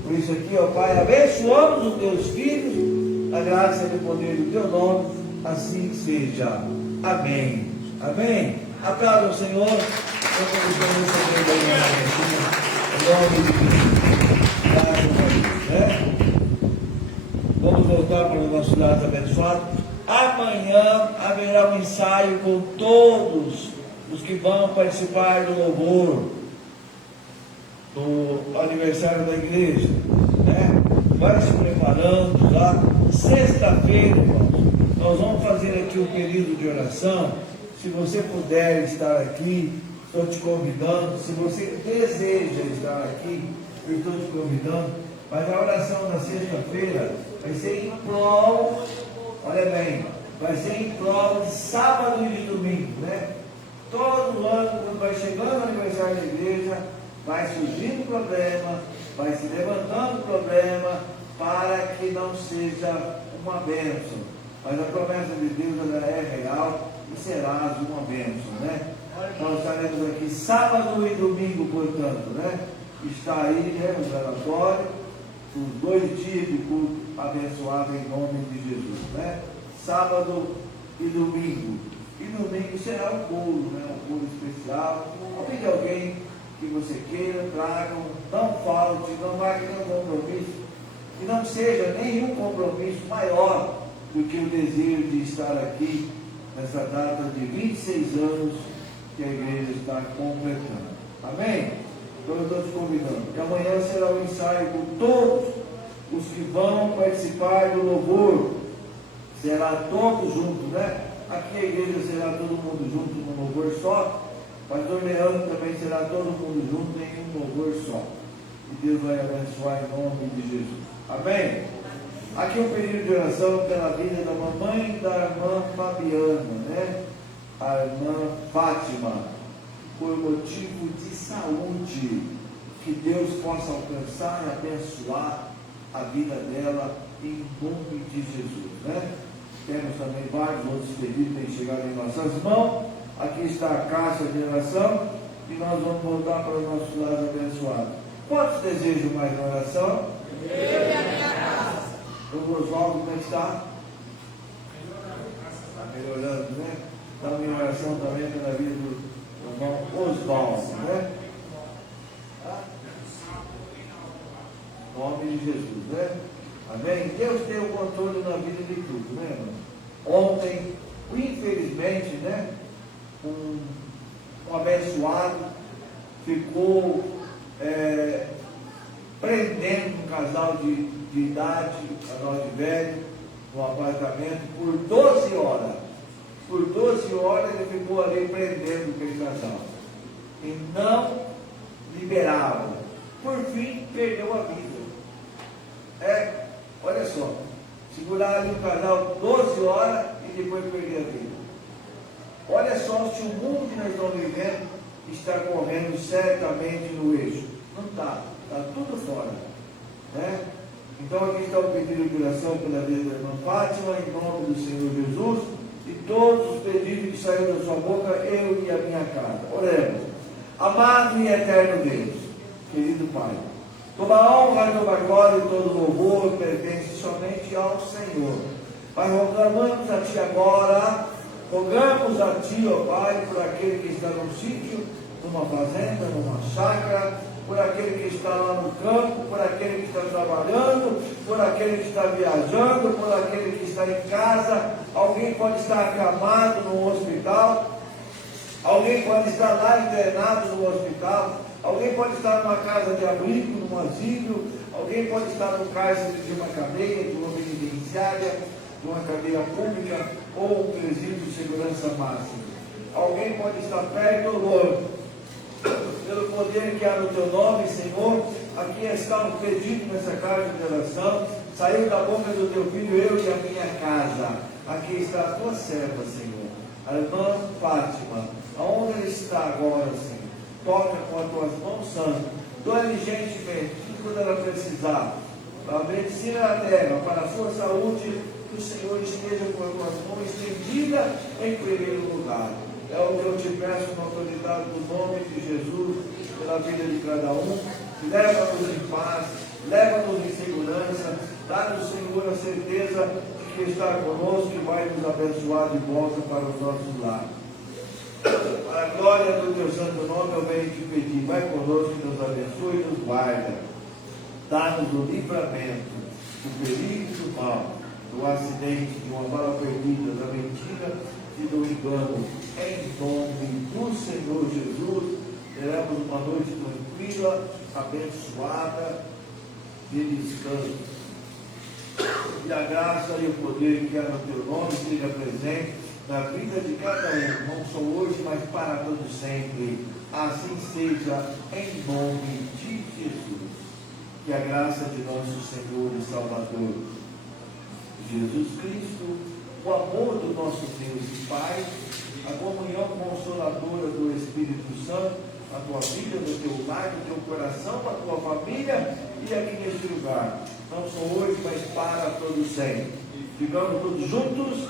Por isso aqui, ó Pai, abençoamos os teus filhos, a graça e o poder do teu nome, assim seja. Amém. Amém. Aplauda o Senhor. Vamos voltar para o nosso lado abençoado. Amanhã haverá um ensaio com todos os que vão participar do louvor do aniversário da igreja, né? Vai se preparando lá. Sexta-feira, irmãos, nós vamos fazer aqui um período de oração. Se você puder estar aqui, estou te convidando. Se você deseja estar aqui, eu estou te convidando. Mas a oração da sexta-feira vai ser em prol, olha bem, vai ser em prol de sábado e de domingo, né? Todo ano, quando vai chegando o aniversário da igreja, vai surgindo problema, vai se levantando problema, para que não seja uma bênção. Mas a promessa de Deus ela é real e será uma bênção, né? Nós estaremos aqui sábado e domingo, portanto, né? Está aí, né, o relatório, os 2 dias de culto abençoado em nome de Jesus, né? Sábado e domingo. E domingo será um bolo, né? Um bolo especial. Convide alguém que você queira, tragam, não falte, não marque nenhum compromisso. E não seja nenhum compromisso maior do que o desejo de estar aqui nessa data de 26 anos que a igreja está completando. Amém? Então eu estou te convidando. E amanhã será o ensaio com todos os que vão participar do louvor. Será todos juntos, né? Aqui a igreja será todo mundo junto num louvor só. Pastor Leandro também será todo mundo junto em um louvor só. E Deus vai abençoar em nome de Jesus. Amém? Aqui um período de oração pela vida da mamãe e da irmã Fabiana, né? A irmã Fátima, por motivo de saúde, que Deus possa alcançar e abençoar a vida dela em nome de Jesus, né? Temos também vários outros pedidos que têm chegado em nossas mãos. Aqui está a caixa de oração e nós vamos voltar para o nosso lado abençoado. Quantos desejam mais uma oração? Eu e a minha casa. O Oswaldo, como é que está? Está melhorando, né? Dá uma oração também pela vida do irmão Oswaldo, né? Em nome de Jesus, né? Amém? Deus tem o controle na vida de tudo, né, irmão? Ontem, infelizmente, né? Um abençoado ficou prendendo um casal de idade, casal de velho, no apartamento por 12 horas. Por 12 horas ele ficou ali prendendo aquele casal. E não liberava. Por fim, perdeu a vida. Olha só. Segurar ali o casal 12 horas e depois perder a vida. Olha só se o mundo que nós estamos vivendo está correndo certamente no eixo. Não está. Está tudo fora. Né? Então aqui está o pedido de oração pela vida da irmã Fátima, em nome do Senhor Jesus, e todos os pedidos que saíram da sua boca, eu e a minha casa. Oremos. Amado e eterno Deus, querido Pai, toda honra, toda glória e todo louvor pertence somente ao Senhor. Pai, rogamos a Ti agora, rogamos a Ti, ó Pai, por aquele que está num sítio, numa fazenda, numa chácara, por aquele que está lá no campo, por aquele que está trabalhando, por aquele que está viajando, por aquele que está em casa. Alguém pode estar acamado no hospital, alguém pode estar lá internado no hospital, alguém pode estar numa casa de abrigo, num asilo, alguém pode estar no cárcere de uma cadeia, de uma penitenciária, de uma cadeia pública ou um presídio de segurança máxima. Alguém pode estar perto ou longe. Pelo poder que há no Teu nome, Senhor, aqui está um pedido nessa carta de oração, saiu da boca do Teu Filho, eu e a minha casa. Aqui está a Tua serva, Senhor, a irmã Fátima, aonde ela está agora, Senhor, toca com as Tuas mãos santas, dou-lhe gentilmente, tudo quando ela precisar, para a medicina da terra, para a sua saúde, que o Senhor esteja com as Tuas mãos estendidas em primeiro lugar. É o que eu te peço na autoridade do nome de Jesus, pela vida de cada um. Leva-nos em paz, leva-nos em segurança, dá-nos, Senhor, a certeza de que está conosco e vai nos abençoar de volta para os nossos lares. Para a glória do Teu santo nome, eu venho te pedir, vai conosco e nos abençoe e nos guarda. Dá-nos o livramento do perigo e do mal, do acidente, de uma bala perdida, da mentira e do engano. Em nome do Senhor Jesus, teremos uma noite tranquila, abençoada, de descanso. E a graça e o poder que há no Teu nome esteja presente na vida de cada um, não só hoje, mas para todo sempre. Assim seja, em nome de Jesus. Que a graça de nosso Senhor e Salvador Jesus Cristo, o amor do nosso Deus e Pai, a comunhão consoladora do Espírito Santo, a tua vida, no teu lar, no teu coração, a tua família e aqui neste lugar, não só hoje, mas para todo sempre. Ficamos todos juntos?